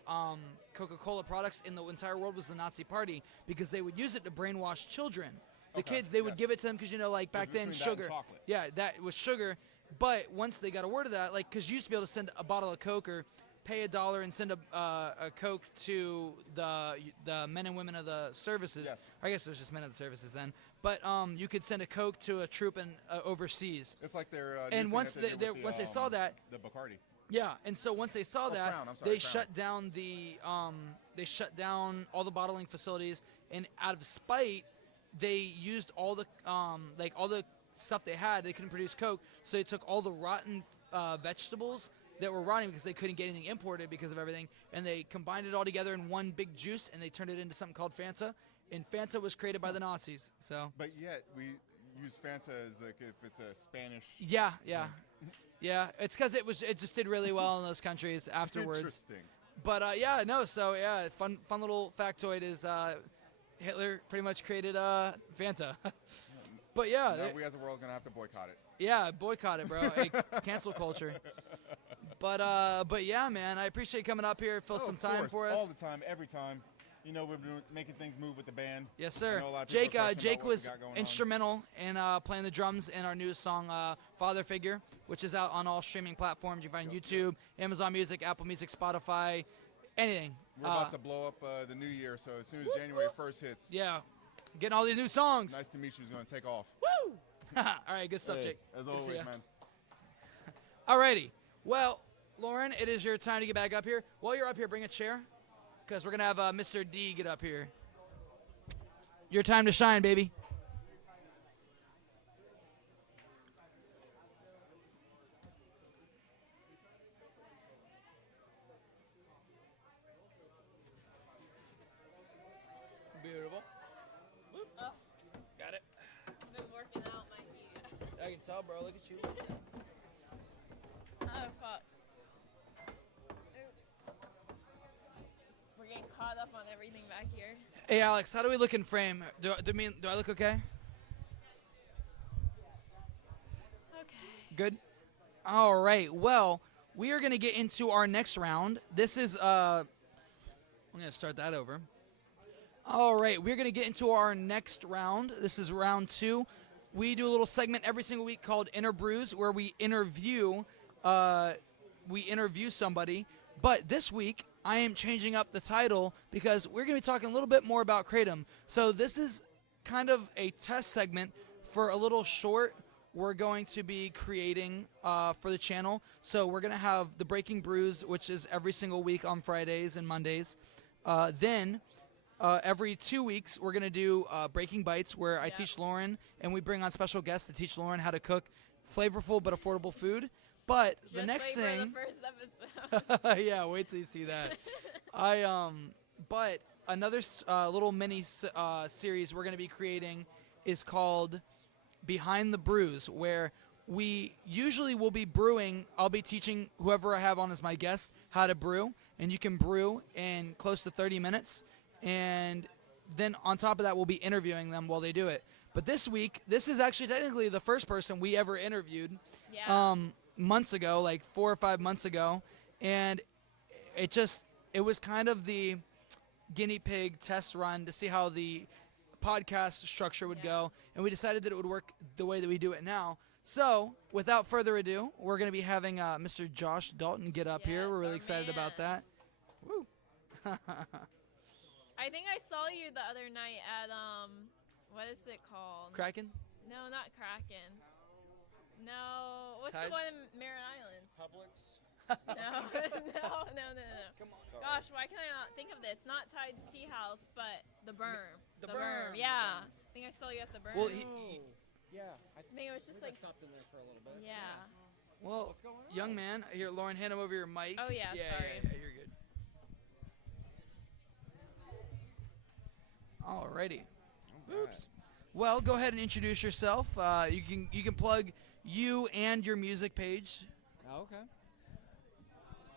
Coca-Cola products in the entire world was the Nazi Party, because they would use it to brainwash children. The Okay, kids, they would yes. give it to them because, like back then, between that and sugar. chocolate. Yeah, that was sugar. But once they got a word of that, like, because you used to be able to send a bottle of Coke or pay $1 and send a Coke to the men and women of the services. Yes. I guess it was just men of the services then. But you could send a Coke to a troop in overseas. It's like their And once they saw that, the Bacardi. yeah, and so once they saw that, Crown, I'm sorry, they Crown. shut down all the bottling facilities, and out of spite, they used all the all the stuff they had. They couldn't produce Coke, so they took all the rotten vegetables that were rotting because they couldn't get anything imported because of everything, and they combined it all together in one big juice, and they turned it into something called Fanta. And Fanta was created by the Nazis. So But yet we use Fanta as like if it's a Spanish. yeah. It's because it just did really well in those countries afterwards. Interesting. But fun little factoid is Hitler pretty much created Fanta. But yeah, Now we as a world are gonna have to boycott it. yeah, boycott it, bro. Hey, cancel culture. But yeah, man, I appreciate you coming up here. Fill some of time course, for us. all the time, every time. You know, we're making things move with the band. Yes, I sir. know a lot of people Jake, are questioning Jake about what we was got going on. instrumental in playing the drums in our newest song, Father Figure, which is out on all streaming platforms. You can find YouTube, Amazon Music, Apple Music, Spotify, anything. We're about to blow up the new year, so as soon as January 1st hits, Yeah, getting all these new songs. Nice to meet you is going to take off. Woo! All right, good stuff, Hey, Jake. as Good to see always, ya. man. Alrighty. Well, Lauren, it is your time to get back up here. While you're up here, bring a chair, because we're going to have Mr. D get up here. Your time to shine, baby. Beautiful. Whoop. Oh. Got it. Been working out my knee. I can tell, bro. Look at you. Oh, fuck. Oops. We're getting caught up on everything back here. Hey, Alex, how do we look in frame? Do I look okay? Okay. Good. All right. Well, we are going to get into our next round. This is I'm going to start that over. All right, we're going to get into our next round. This is round 2. We do a little segment every single week called Brews, where we interview somebody. But this week, I am changing up the title because we're going to be talking a little bit more about Kratom. So this is kind of a test segment for a little short we're going to be creating for the channel. So we're going to have the Breaking Brews, which is every single week on Fridays and Mondays. Then every 2 weeks, we're going to do Breaking Bites, where I teach Lauren, and we bring on special guests to teach Lauren how to cook flavorful but affordable food. But the Just next wait thing, for the first episode. yeah, wait till you see that. But another little mini series we're going to be creating is called Behind the Brews, where we usually will be brewing. I'll be teaching whoever I have on as my guest how to brew, and you can brew in close to 30 minutes. And then on top of that, we'll be interviewing them while they do it. But this week, this is actually technically the first person we ever interviewed. Yeah. Months ago, like 4 or 5 months ago, and it was kind of the guinea pig test run to see how the podcast structure would go, and we decided that it would work the way that we do it now. So, without further ado, we're going to be having Mr. Josh Dalton get up here. Yes, We're really our excited about man. that. Woo! I think I saw you the other night at what is it called? Kraken? No, not Kraken. No, what's Tides? the one in Marin Islands? Publix. No, no. Come on. Gosh, why can I not think of this? Not Tides Tea House, but the Berm. The Berm. Yeah, I think I saw you at the Berm. Well, Yeah, I think it was just like, stopped in there for a little bit. yeah. well, What's going on? young man, here, Lauren, hand him over your mic. Oh, yeah, sorry. Yeah, you're good. Alrighty. Oops. Well, go ahead and introduce yourself. You can plug you and your music page. Oh, okay.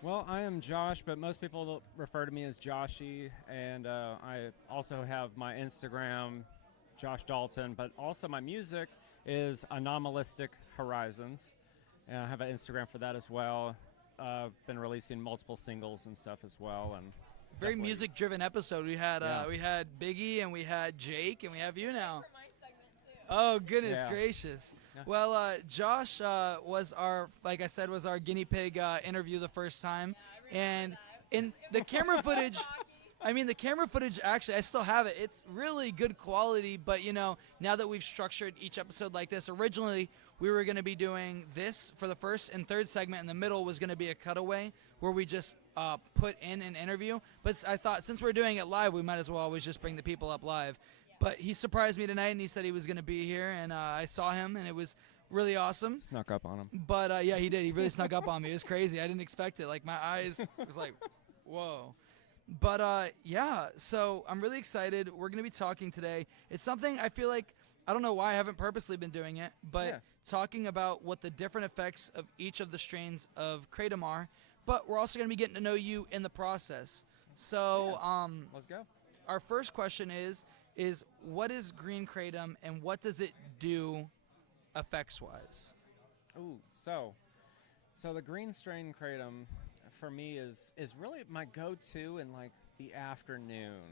Well, I am Josh, but most people refer to me as Joshy, and I also have my Instagram, Josh Dalton, but also my music is Anomalistic Horizons, and I have an Instagram for that as well. Been releasing multiple singles and stuff as well, and Very definitely- music-driven episode. We had Yeah. we had Biggie and we had Jake and we have you now. For my segment too. Oh goodness Yeah. gracious! Yeah. Well, Josh was our, like I said, was our guinea pig interview the first time, and in the camera footage. I mean, the camera footage, actually, I still have it. It's really good quality, but, now that we've structured each episode like this, originally we were going to be doing this for the first and third segment, and the middle was going to be a cutaway where we just put in an interview. But I thought, since we're doing it live, we might as well always just bring the people up live. But he surprised me tonight, and he said he was going to be here, and I saw him, and it was really awesome. snuck up on him. But, yeah, he did. He really snuck up on me. It was crazy. I didn't expect it. Like, my eyes was like, whoa. But, yeah, so I'm really excited. We're going to be talking today. It's something I feel like, I don't know why I haven't purposely been doing it, but Yeah. talking about what the different effects of each of the strains of Kratom are. But we're also going to be getting to know you in the process. So Let's go. our first question is what is green Kratom and what does it do effects-wise? Ooh, so So the green strain kratom for me is really my go-to in like the afternoon.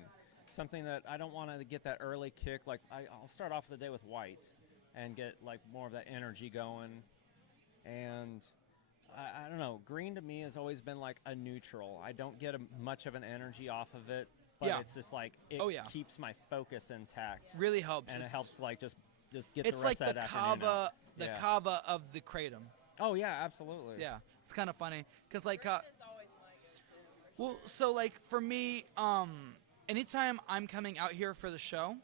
Something that I don't want to get that early kick. Like I'll start off the day with white and get like more of that energy going. And I don't know. Green to me has always been like a neutral. I don't get much of an energy off of it, but Yeah. it's just like it keeps my focus intact. Really helps. And it helps like just get It's the rest like of the that afternoon kava, out. the Yeah. kava of the kratom. Oh yeah, absolutely. Yeah, it's kind of funny because like, Is always my go-to. well, so like for me, anytime I'm coming out here for the show,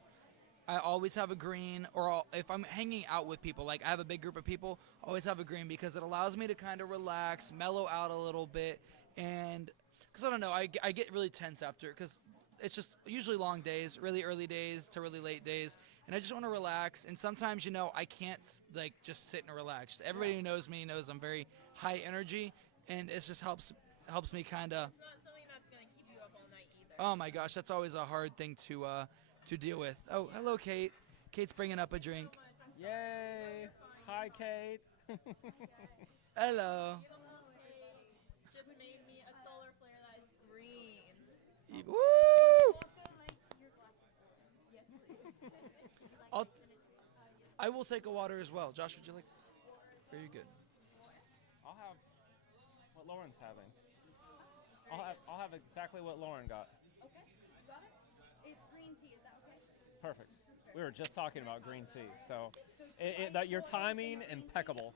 I always have a green, or if I'm hanging out with people, like I have a big group of people, I always have a green because it allows me to kind of relax, mellow out a little bit, and because I don't know, I get really tense after because it's just usually long days, really early days to really late days, and I just want to relax. And sometimes, I can't like just sit and relax. Everybody who knows me knows I'm very high energy, and it just helps me kind of. It's not something that's going to keep you up all night either. Oh my gosh, that's always a hard thing to deal with. Oh, hello, Kate. Kate's bringing up a drink. Yay! Hi, Kate. Hello. Just made me a solar flare that is green. Woo! Also, like your glass of water. Yes, please. I'll, I will take a water as well. Josh, would you like? Very good. I'll have what Lauren's having. I'll have exactly what Lauren got. Okay, you got it? It's green tea, is that okay? Perfect. We were just talking about green tea, so So that your timing impeccable.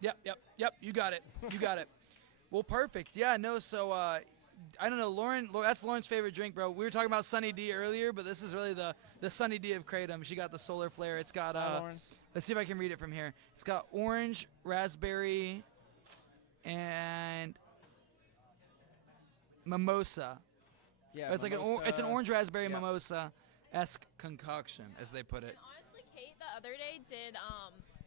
Yep. You got it. Well, perfect. Yeah, no, so I don't know, Lauren, that's Lauren's favorite drink, bro. We were talking about Sunny D earlier, but this is really the Sunny D of kratom. She got the solar flare. It's got Hi, Lauren. let's see if I can read it from here. It's got orange, raspberry, and mimosa. Yeah, It's like it's an orange raspberry mimosa-esque concoction, as they put it. And honestly, Kate the other day did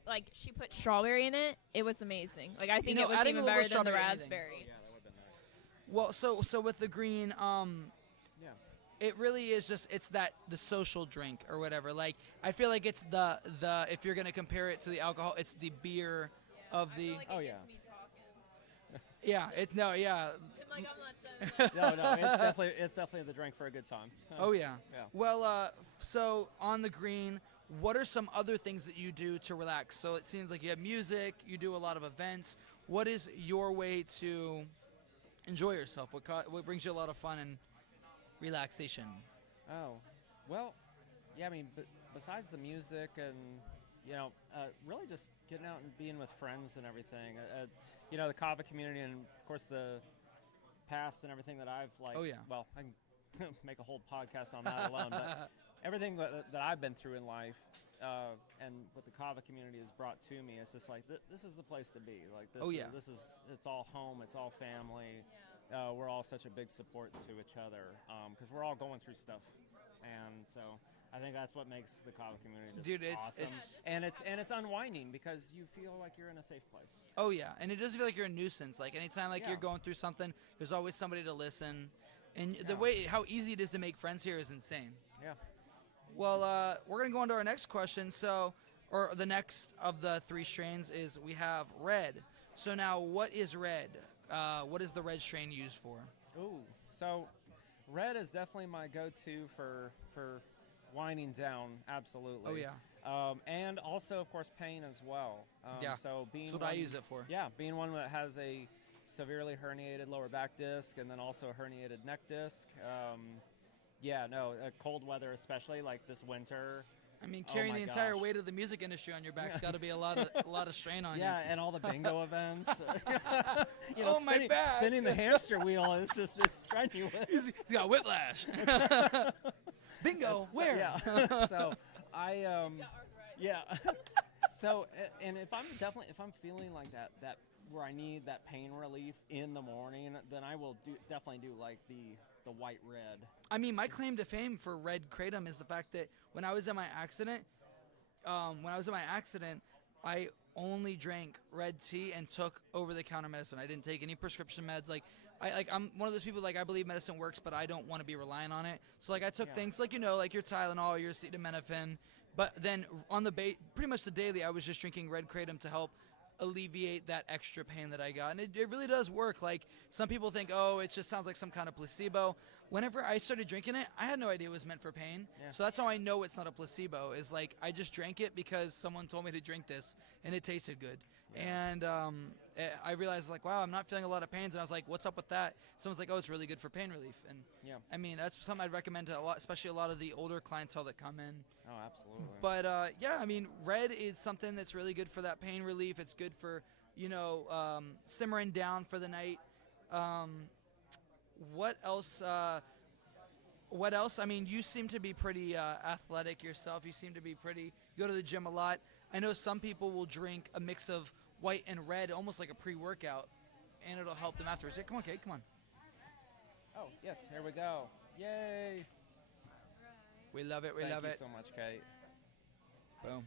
like she put strawberry in it. It was amazing. Like I think it was adding a even little better than the strawberry anything. raspberry. Yeah, that would have been nice. Well, so with the green, Yeah. it really is just the social drink or whatever. Like I feel like it's the if you're gonna compare it to the alcohol, it's the beer of I the feel like Oh, it yeah. gets me talking. yeah. It no yeah. Like I'm not done. No, it's definitely the drink for a good time. Oh yeah. Yeah. Well, so on the green, what are some other things that you do to relax? So it seems like you have music, you do a lot of events. What is your way to enjoy yourself? What brings you a lot of fun and relaxation? Oh, well, yeah. I mean, besides the music and really just getting out and being with friends and everything. The kava community and of course the past and everything that I've like. Oh, yeah. Well, I can make a whole podcast on that alone. But everything that I've been through in life and what the kava community has brought to me, it's just like this is the place to be. Like this. Oh, yeah. It's all home. It's all family. We're all such a big support to each other because we're all going through stuff, and so I think that's what makes the kava community just Dude, it's- awesome. it's- and it's unwinding because you feel like you're in a safe place. Oh yeah, and it doesn't feel like you're a nuisance. Like anytime Yeah. you're going through something, there's always somebody to listen. And Yeah. the way how easy it is to make friends here is insane. Yeah. Well, we're gonna go on to our next question. So, or the next of the three strains is we have red. So now, what is red? What is the red strain used for? Ooh, so red is definitely my go-to for winding down. Absolutely. Oh yeah, and also of course pain as well. Yeah. So being that's what I use it for. Yeah, being one that has a severely herniated lower back disc and then also a herniated neck disc. Cold weather especially like this winter. I mean, Oh carrying my the entire gosh. weight of the music industry on your back's got to be a lot of strain on Yeah, and all the bingo events. Oh, my back. Spinning the hamster wheel is just it's strenuous. you. He's got whiplash. Bingo. That's- Where? Yeah. So I yeah. So and if I'm feeling like that where I need that pain relief in the morning, then I will definitely do like the white red. I mean, my claim to fame for red kratom is the fact that when I was in my accident, I only drank red tea and took over-the-counter medicine. I didn't take any prescription meds. I'm one of those people I believe medicine works, but I don't want to be relying on it. So I took things like like your Tylenol, your acetaminophen, but then on pretty much the daily I was just drinking red kratom to help alleviate that extra pain that I got. And it really does work. Like, some people think, oh, it just sounds like some kind of placebo. Whenever I started drinking it, I had no idea it was meant for pain. Yeah. So that's how I know it's not a placebo, is like, I just drank it because someone told me to drink this, and it tasted good. Yeah. And I realized, like, wow, I'm not feeling a lot of pains. And I was like, what's up with that? Someone's like, oh, it's really good for pain relief. And Yeah. I mean, that's something I'd recommend to a lot, especially a lot of the older clientele that come in. Oh, absolutely. But yeah, I mean, red is something that's really good for that pain relief. It's good for, simmering down for the night. What else? What else? I mean, you seem to be pretty athletic yourself. You seem to be pretty. You go to the gym a lot. I know some people will drink a mix of white and red, almost like a pre-workout, and it'll help them afterwards. Hey, come on, Kate, come on. Oh, yes, here we go. Yay. We love it. We Thank love you it. so much, Kate. Boom.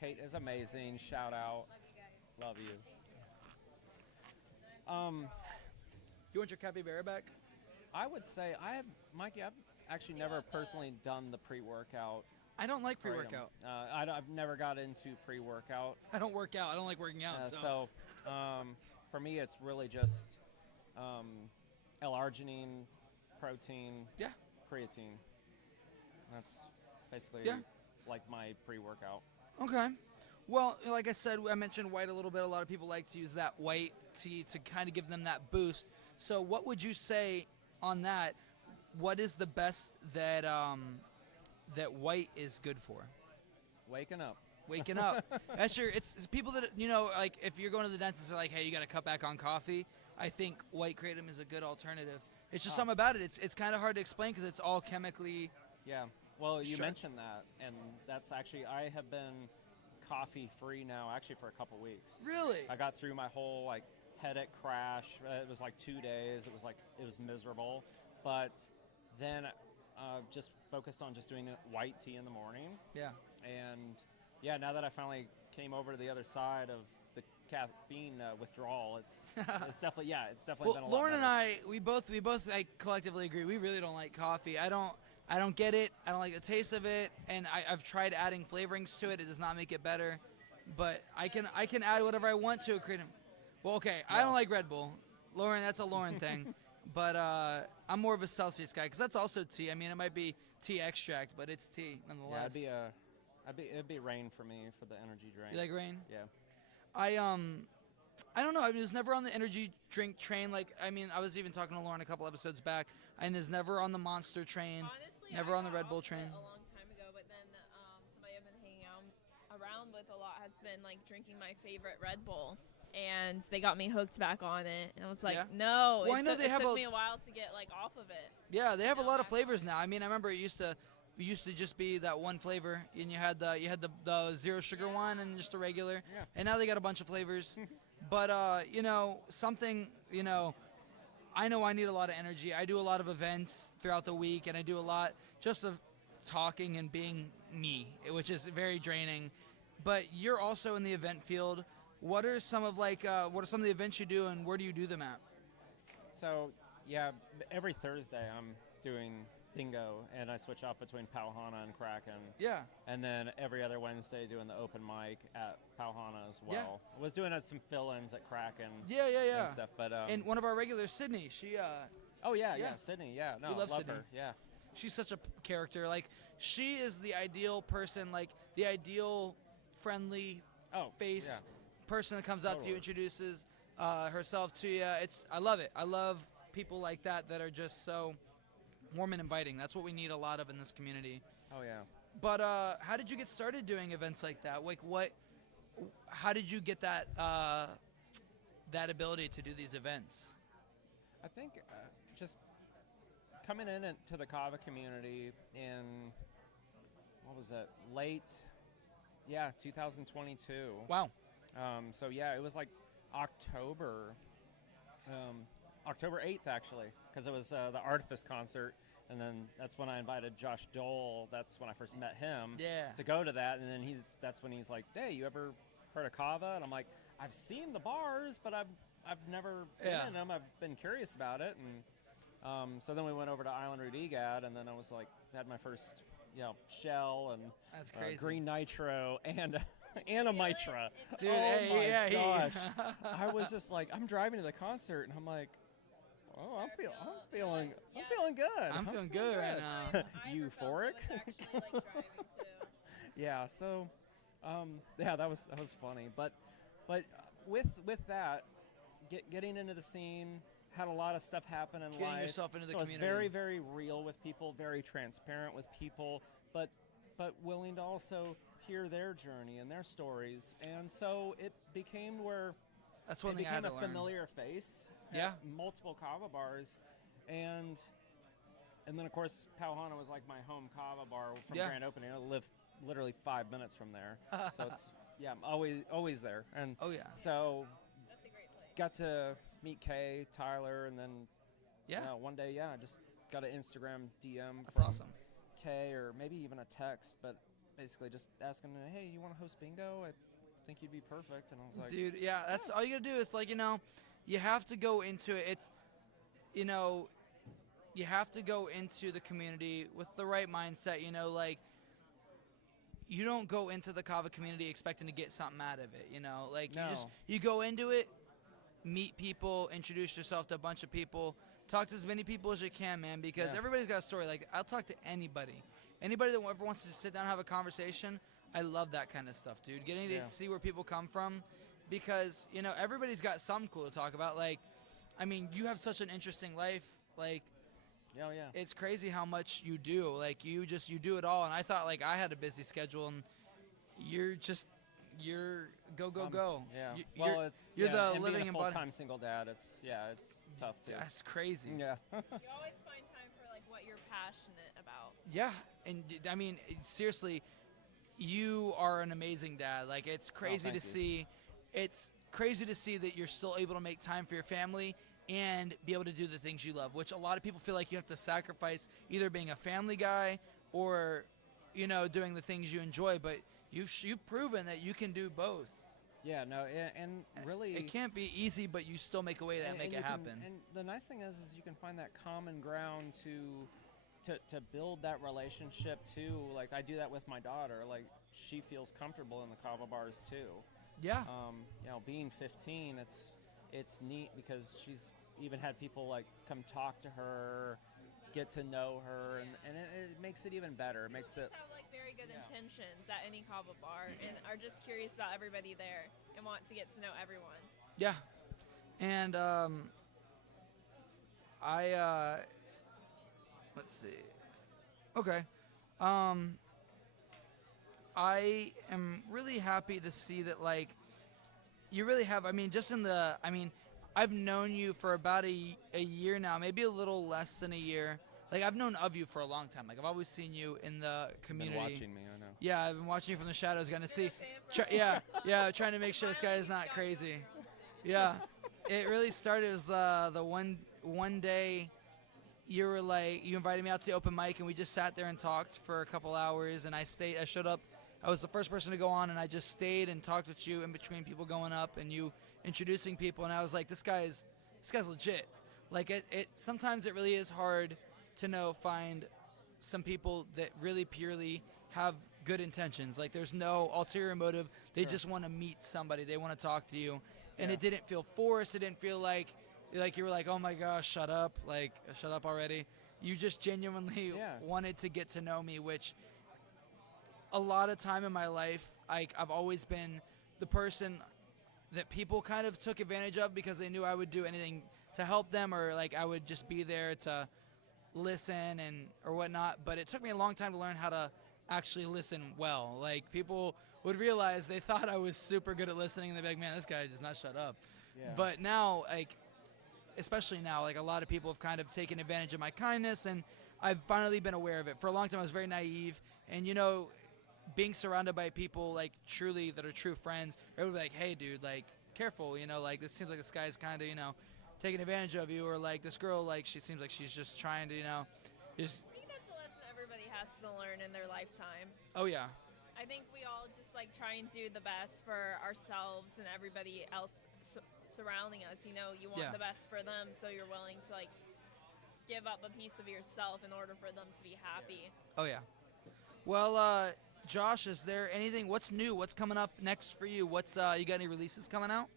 Kate is amazing. Shout out. Love you. You want your capybara back? I would say Mikey, I've actually never personally done the pre-workout. I don't like kratom. pre-workout. I've never got into pre-workout. I don't work out. I don't like working out. So for me, it's really just L-arginine, protein, Yeah. creatine. That's basically Yeah. like my pre-workout. Okay. Well, like I said, I mentioned white a little bit. A lot of people like to use that white tea to kind of give them that boost. So what would you say on that? What is the best that that white is good for? Waking up. Waking up. It's people that, like if you're going to the dentist, they're like, hey, you got to cut back on coffee. I think white kratom is a good alternative. It's just something about it. It's kind of hard to explain because it's all chemically. Yeah. Well, you Sure. mentioned that, and that's actually, I have been coffee-free now actually for a couple weeks. Really? I got through my whole headache crash. It was 2 days. It was miserable, but then just focused on just doing white tea in the morning. Yeah. And yeah, now that I finally came over to the other side of the caffeine withdrawal, it's definitely Well, been a lot Lauren and better. I, we both collectively agree. We really don't like coffee. I don't get it. I don't like the taste of it, and I've tried adding flavorings to it. It does not make it better, but I can add whatever I want to a kratom. Well, okay, I don't like Red Bull. Lauren, that's a Lauren thing, but I'm more of a Celsius guy because that's also tea. I mean, it might be tea extract, but it's tea nonetheless. Yeah, it'd be rain for me for the energy drink. You like rain? Yeah. I don't know. I was never on the energy drink train. I was even talking to Lauren a couple episodes back, and is never on the Monster train. Honestly, Never I on the got Red Bull off of it train. a long time ago, but then somebody I've been hanging out around with a lot has been drinking my favorite Red Bull, and they got me hooked back on it. And I was like, Yeah? no. Well, I know they it have took a- me a while to get off of it. Yeah, they have a No, lot of back on flavors it. now. I mean, I remember it used to just be that one flavor, and you had the zero sugar one and just the regular. Yeah. And now they got a bunch of flavors. But something, I know I need a lot of energy. I do a lot of events throughout the week, and I do a lot just of talking and being me, which is very draining. But you're also in the event field. What are some of the events you do, and where do you do them at? So yeah, every Thursday I'm doing bingo, and I switch up between Pauhana and Kraken. Yeah. And then every other Wednesday doing the open mic at Pauhana as well. Yeah. I was doing some fill-ins at Kraken Yeah. and stuff, but And one of our regulars, Sydney, she oh yeah, yeah. Sydney, yeah, no, We love Sydney. her, yeah. she's such a character. She is the ideal person, the ideal friendly Oh, face yeah. person that comes up to you, Totally. introduces herself to you. I love it. I love people like that are just so warm and inviting. That's what we need a lot of in this community. Oh yeah. But how did you get started doing events like that? How did you get that that ability to do these events? I think just coming into the Kava community in, what was it, late, 2022. Wow. So yeah, it was October 8th actually, because it was the Artifice concert, and then that's when I invited Josh Dole. That's when I first met him. Yeah. To go to that, and then that's when he's like, "Hey, you ever heard of Kava?" And I'm like, "I've seen the bars, but I've never been in them. I've been curious about it." And so then we went over to Island Root EGAD, and then I was like, had my first shell and That's crazy. green nitro and and a Feel it? Mitra. Dude, oh hey, my yeah, gosh! I was just like, I'm driving to the concert, and I'm like, oh, I'm feeling good. I'm feeling good right now. I Euphoric? felt it was actually like driving too. Yeah. So, yeah, that was funny. But with that, getting into the scene, had a lot of stuff happen in Getting life. yourself into the so community. it's very, very real with people, very transparent with people, but willing to also hear their journey and their stories. And so it became where That's one it thing I had became to a learn. familiar face. at Yeah. multiple kava bars, and then of course Pauhana was like my home kava bar from Yeah. grand opening. I live literally 5 minutes from there, so it's I'm always there. And Oh, yeah. so That's a great place. got to meet Kay, Tyler, and then Yeah. one day I just got an Instagram DM That's from awesome. Kay, or maybe even a text, but basically just asking, hey, you want to host bingo? I think you'd be perfect. And I was like, Dude, yeah, that's all you gotta do. It's like, you have to go into it. It's, you have to go into the community with the right mindset. Like, you don't go into the kava community expecting to get something out of it. Like, No. you go into it, meet people, introduce yourself to a bunch of people, talk to as many people as you can, man, because Yeah. everybody's got a story. Like, I'll talk to anybody that ever wants to sit down and have a conversation. I love that kind of stuff, dude. Getting Yeah. to see where people come from, because everybody's got something cool to talk about. Like, I mean, you have such an interesting life. Like, oh yeah. it's crazy how much you do. Like, you do it all. And I thought, like, I had a busy schedule, and you're go go go. Yeah. You- well, you're, it's you're the and living being a embodiment. full-time single dad. It's tough too. That's crazy. Yeah. You always find time for like what you're passionate about. Yeah, and I mean, seriously, you are an amazing dad. Like, it's crazy thank to you. see. It's crazy to see that you're still able to make time for your family and be able to do the things you love, which a lot of people feel like you have to sacrifice either being a family guy or, doing the things you enjoy. But you've proven that you can do both. Yeah. No. And really, It can't be easy, but you still make a way to and make you it can- happen. and the nice thing is you can find that common ground to build that relationship too. Like, I do that with my daughter. Like, she feels comfortable in the kava bars too. Yeah. Being 15, it's neat because she's even had people like come talk to her, get to know her, and it makes it even better. It makes it. Just have like very good intentions at any kava bar and are just curious about everybody there and want to get to know everyone. Yeah, and let's see. Okay, I am really happy to see that, like, you really have. I mean, I've known you for about a year now, maybe a little less than a year. Like, I've known of you for a long time. Like, I've always seen you in the community. Been watching me, I know. Yeah, I've been watching you from the shadows, gonna see. Been a fan for a Yeah, long time. yeah, trying to make sure this guy is not crazy. Yeah, it really started as the one day you were like, you invited me out to the open mic, and we just sat there and talked for a couple hours, and I showed up. I was the first person to go on, and I just stayed and talked with you in between people going up and you introducing people, and I was like, this guy's legit. Like, it sometimes it really is hard to find some people that really purely have good intentions. Like, there's no ulterior motive. They just want to meet somebody. They want to talk to you. And Yeah. it didn't feel forced. It didn't feel like you were like, oh my gosh, shut up. Like, shut up already. You just genuinely Yeah. wanted to get to know me, which a lot of time in my life, I've always been the person that people kind of took advantage of because they knew I would do anything to help them, or like I would just be there to listen or whatnot. But it took me a long time to learn how to actually listen well. Like, people would realize they thought I was super good at listening, and they'd be like, man, this guy does not shut up. Yeah. But now, like, especially now, like, a lot of people have kind of taken advantage of my kindness, and I've finally been aware of it. For a long time, I was very naive, and being surrounded by people like truly that are true friends, everybody like, hey, dude, like, careful, like, this seems like this guy's kind of, taking advantage of you, or like this girl, like, she seems like she's just trying to, just, I think that's a lesson everybody has to learn in their lifetime. oh yeah, I think we all just like try and do the best for ourselves and everybody else surrounding us. You want Yeah. the best for them, so you're willing to like give up a piece of yourself in order for them to be happy. oh yeah. Well, Josh, is there anything? What's new? What's coming up next for you? What's you got any releases coming out?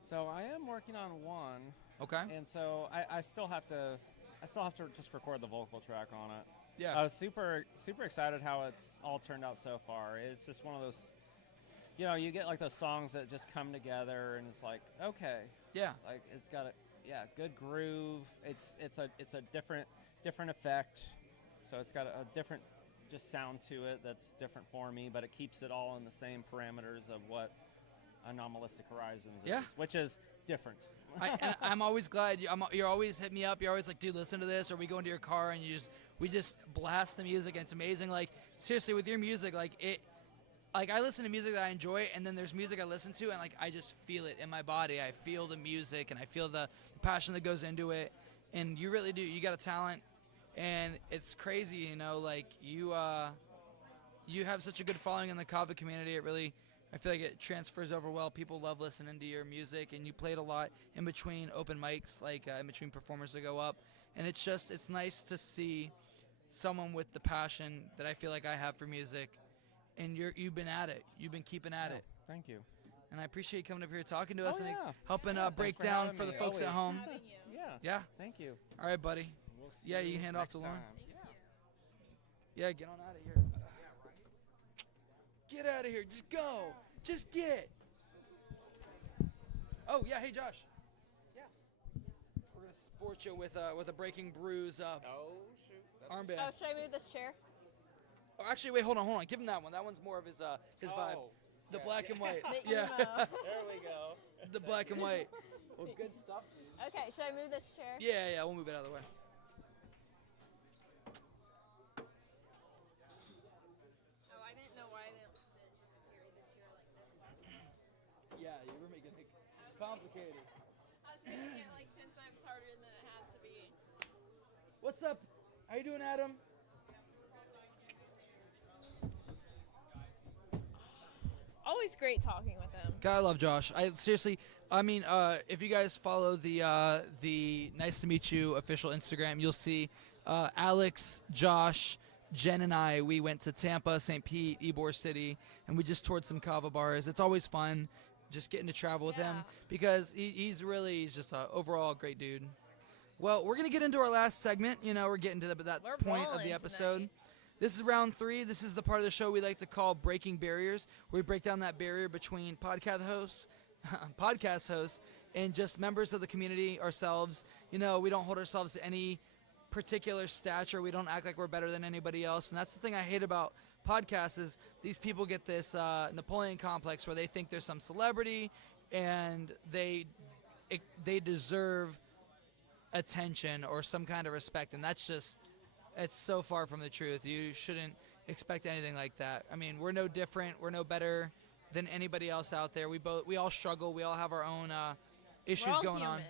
So I am working on one, Okay. and so I still have to just record the vocal track on it. Yeah. I was super excited how it's all turned out so far. It's just one of those, you get like those songs that just come together, and it's like, okay, Yeah. like it's got a good groove. It's a different effect, so it's got a different just sound to it that's different for me, but it keeps it all in the same parameters of what Anomalistic Horizons Yeah. is, which is different. And I'm always glad you're always hit me up. You're always like, dude, listen to this, or we go into your car and we just blast the music, and it's amazing. Like, seriously, with your music, like I listen to music that I enjoy, and then there's music I listen to, and like I just feel it in my body. I feel the music, and I feel the passion that goes into it. And you really do. You got a talent, and it's crazy. Like you have such a good following in the Kava community. I feel like it transfers over well. People love listening to your music, and you played a lot in between open mics, like in between performers that go up. And it's nice to see someone with the passion that I feel like I have for music. And you've been at it. You've been keeping at it. Thank you. And I appreciate you coming up here talking to us and yeah. helping Yeah, break thanks for down having for the me. folks at Always. home. Having you. Yeah. Yeah. Thank you. All right, buddy. We'll see Yeah, you can hand off next to Lauren. time. Yeah, get on out of here. Get out of here. Just go. Just get. Oh, yeah. Hey, Josh. Yeah. We're going to sport you with a Breaking Brews armband. Oh, should I move this chair? Oh, actually, wait, hold on. Give him that one. That one's more of his vibe. The black and white. The Yeah. emo. There we go. The black and white. Well, good stuff, dude. Okay, should I move this chair? Yeah, we'll move it out of the way. Oh, I didn't know why they carry the chair like this. Yeah, you were making it complicated. I was making it like 10 times harder than it had to be. What's up? How you doing, Adam? Always great talking with them. God, I love Josh. If you guys follow the Nice to Meet You official Instagram, you'll see Alex, Josh, Jen, and I. We went to Tampa, St. Pete, Ybor City, and we just toured some kava bars. It's always fun, just getting to travel with him because he's just an overall great dude. Well, we're gonna get into our last segment. We're getting to that We're point of rolling the episode. tonight. This is round 3. This is the part of the show we like to call Breaking Barriers, where we break down that barrier between podcast hosts, and just members of the community ourselves. We don't hold ourselves to any particular stature. We don't act like we're better than anybody else. And that's the thing I hate about podcasts is these people get this Napoleon complex where they think they're some celebrity and they deserve attention or some kind of respect. And that's just... it's so far from the truth. You shouldn't expect anything like that. I mean, we're no different. We're no better than anybody else out there. We all struggle. We all have our own issues We're all going on. human.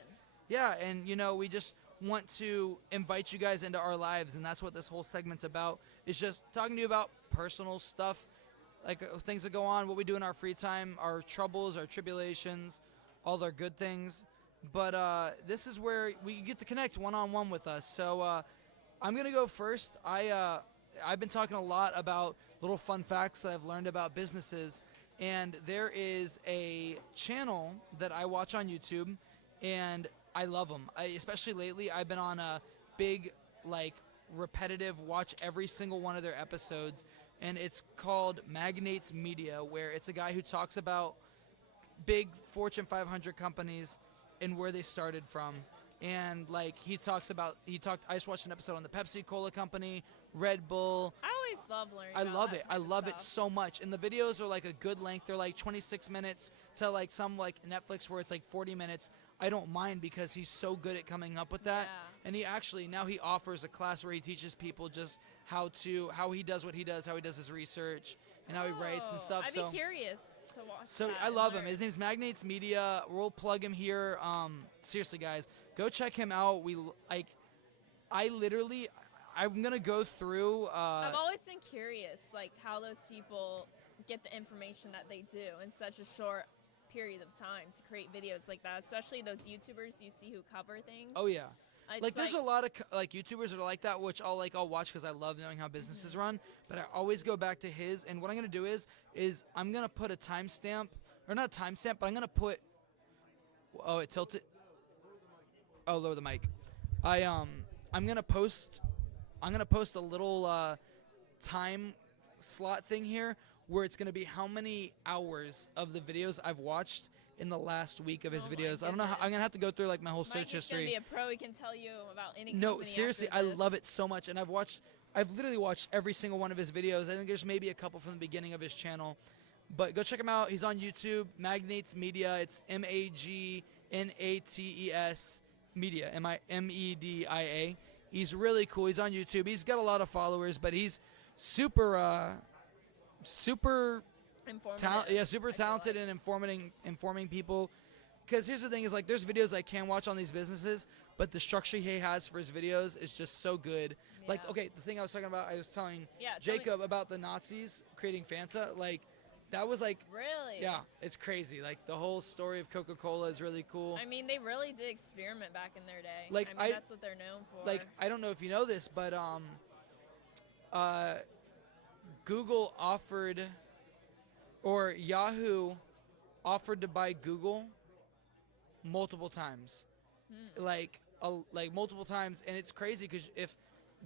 Yeah, and we just want to invite you guys into our lives, and that's what this whole segment's about. Is just talking to you about personal stuff, like things that go on, what we do in our free time, our troubles, our tribulations, all our good things. But this is where we get to connect one-on-one with us. So I'm going to go first. I've been talking a lot about little fun facts that I've learned about businesses, and there is a channel that I watch on YouTube, and I love them. Especially lately, I've been on a big, repetitive watch every single one of their episodes, and it's called Magnates Media, where it's a guy who talks about big Fortune 500 companies and where they started from. And I just watched an episode on the Pepsi Cola company, Red Bull. I always love learning. I about love that it. type I of love it stuff. so much. And the videos are a good length. They're 26 minutes to some Netflix where it's 40 minutes. I don't mind because he's so good at coming up with that. Yeah. And he actually now he offers a class where he teaches people just how he does what he does, how he does his research, and how he writes and stuff. I'd be curious to watch. So that I and love him. learn. His name's Magnates Media. We'll plug him here. Seriously, guys, go check him out. I'm gonna go through. I've always been curious, how those people get the information that they do in such a short period of time to create videos like that, especially those YouTubers you see who cover things. Oh yeah. It's Like, there's a lot of like YouTubers that are like that, which I'll watch because I love knowing how businesses run. But I always go back to his. And what I'm gonna do is I'm gonna put a timestamp, or not a timestamp, but I'm gonna put. Oh, it tilted. Oh, lower the mic. I'm gonna post a little time slot thing here where it's gonna be how many hours of the videos I've watched in the last week of his Oh my videos. I don't know how, I'm gonna have to go through like my whole search Mike is gonna history. be a pro. He can tell you about any. No, company seriously, after I this. love it so much, and I've literally watched every single one of his videos. I think there's maybe a couple from the beginning of his channel, but go check him out. He's on YouTube, Magnates Media. It's Magnates Media, Media. He's really cool. He's on YouTube. He's got a lot of followers, but he's super Informative. super I feel talented like. in informing people. Because here's the thing: is like there's videos I can watch on these businesses, but the structure he has for his videos is just so good. Like, Yeah. okay, the thing I was talking about, I was telling Yeah, tell me- Jacob about the Nazis creating Fanta. Like, that was like, Really? yeah, it's crazy. Like the whole story of Coca-Cola is really cool. I mean, they really did experiment back in their day. Like, I mean, I- that's what they're known for. Like, I don't know if you know this, but Google offered, or Yahoo offered to buy Google multiple times, like multiple times, and it's crazy because if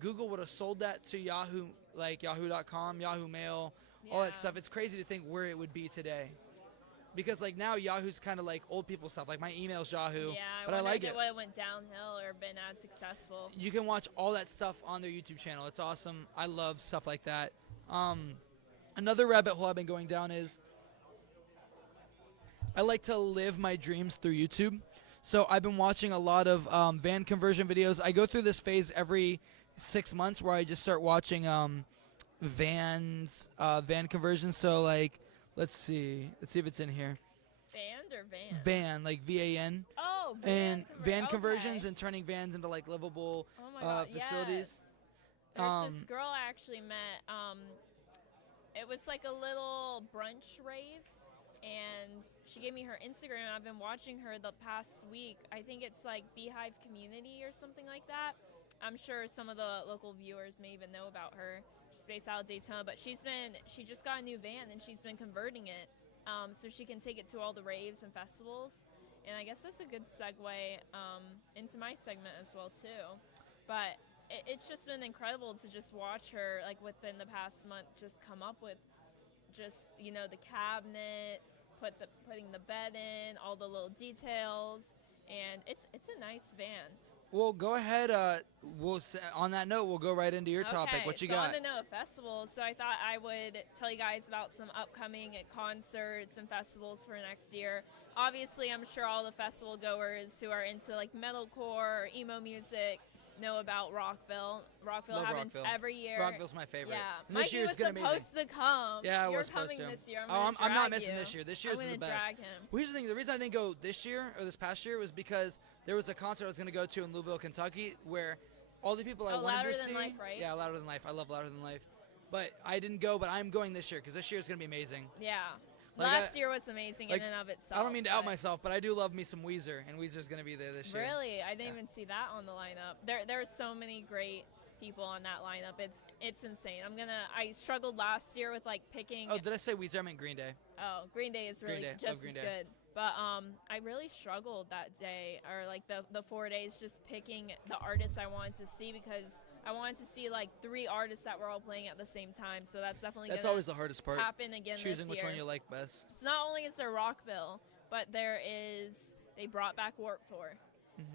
Google would have sold that to Yahoo, like Yahoo.com, Yahoo Mail, all that Yeah. stuff, it's crazy to think where it would be today. Because like now Yahoo's kind of like old people stuff. Like my email's Yahoo, yeah, but I wonder like if it. would have went downhill or been as successful. You can watch all that stuff on their YouTube channel. It's awesome. I love stuff like that. Another rabbit hole I've been going down is I like to live my dreams through YouTube. So I've been watching a lot of van conversion videos. I go through this phase every 6 months where I just start watching van conversions. So like, let's see if it's in here. Band or van? Van, like VAN. Oh, And van okay. conversions and turning vans into like livable Oh my God, facilities. yes. There's this Um, girl I actually met. It was like a little brunch rave, and she gave me her Instagram. I've been watching her the past week. I think it's like Beehive Community or something like that. I'm sure some of the local viewers may even know about her. She's based out of Daytona, but she just got a new van and she's been converting it so she can take it to all the raves and festivals. And I guess that's a good segue into my segment as well too. But it's just been incredible to just watch her, like within the past month, just come up with just, you know, the cabinets, putting the bed in, all the little details, and it's a nice van. Well, go ahead. On that note, we'll go right into your topic. What you so got? on the note of festivals, so I thought I would tell you guys about some upcoming concerts and festivals for next year. Obviously, I'm sure all the festival goers who are into like metalcore or emo music know about Rockville. Rockville Love happens Rockville. every year. Rockville's my favorite. Yeah, And this Mikey year's was gonna be supposed to come. Yeah, I You're was supposed coming to. this year. I'm not drag missing you. this year. This year's I'm is the gonna best. drag him. Well, here's the thing. The reason I didn't go this year or this past year was because there was a concert I was going to go to in Louisville, Kentucky, where all the people I wanted Louder to Than see. Life, right? Yeah, Louder Than Life. I love Louder Than Life. But I didn't go. But I'm going this year because this year is going to be amazing. Yeah. Like, Last year was amazing like, in and of itself. I don't mean to out but- myself, but I do love me some Weezer, and Weezer's going to be there this year. Really? I didn't Yeah. even see that on the lineup. There are so many great people on that lineup. It's insane. I struggled last year with like picking. Oh, did I say Weezer? I meant Green Day. Oh, Green Day is really Green Day. just Love Green as Day. good. But I really struggled that day, or like the 4 days, just picking the artists I wanted to see, because I wanted to see like 3 artists that were all playing at the same time. So that's definitely That's gonna always the hardest part. happen again Choosing this which year. one you like best. So not only is there Rockville, but they brought back Warped Tour.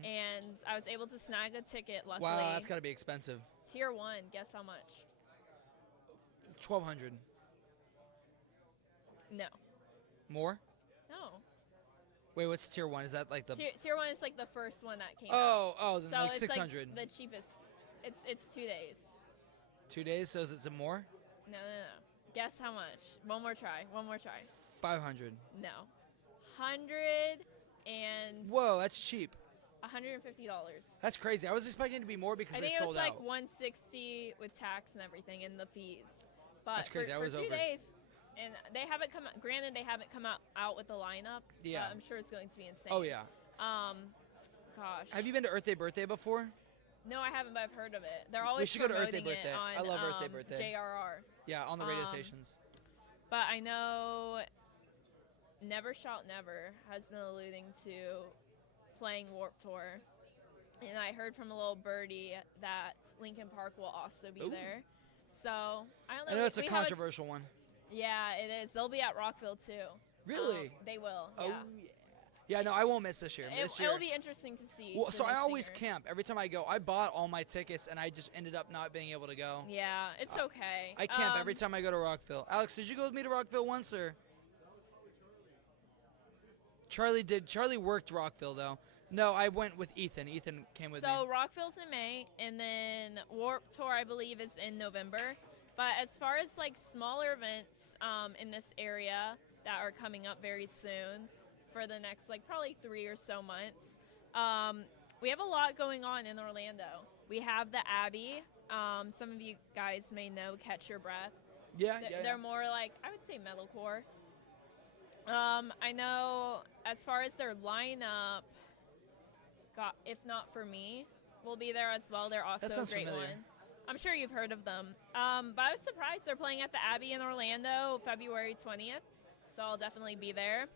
And I was able to snag a ticket, luckily. Wow, that's got to be expensive. Tier 1, guess how much? 1,200. No. More? No. Wait, what's tier 1? Is that like the? Tier 1 is like the first one that came out. Oh, then So like it's 600. like the cheapest. It's 2 days. 2 days, so is it some more? No. Guess how much? One more try. 500. No. 100 and Whoa, that's cheap. $150. That's crazy. I was expecting it to be more because I they think it was sold like out. 160 with tax and everything and the fees. But That's crazy. I For was 2 over. days, and they haven't come out. Granted, they haven't come out with the lineup. Yeah. But I'm sure it's going to be insane. Oh yeah. gosh. Have you been to Earth Day Birthday before? No, I haven't, but I've heard of it. They're always should go to Earth Day promoting it Birthday. on, I love Earth Day Birthday. JRR. Yeah, on the radio stations. But I know Never Shout Never has been alluding to playing Warped Tour. And I heard from a little birdie that Linkin Park will also be Ooh. there. So, I don't know. I know it's a we have controversial one. Yeah, it is. They'll be at Rockville, too. Really? They will, Oh, yeah. yeah. Yeah, no, I won't miss this year. It'll be interesting to see. Well, the so new I always singer. camp. Every time I go, I bought all my tickets, and I just ended up not being able to go. Yeah, it's okay. I camp every time I go to Rockville. Alex, did you go with me to Rockville once, or? Charlie did. Charlie worked Rockville, though. No, I went with Ethan. Ethan came with me. So Rockville's in May, and then Warped Tour, I believe, is in November. But as far as like smaller events in this area that are coming up very soon for the next like probably 3 or so months, we have a lot going on in Orlando. We have the Abbey. Some of you guys may know Catch Your Breath. Yeah, They're more like, I would say, metalcore. I know as far as their lineup, If Not For Me will be there as well. They're also That a sounds great familiar. one. I'm sure you've heard of them. But I was surprised they're playing at the Abbey in Orlando February 20th, so I'll definitely be there.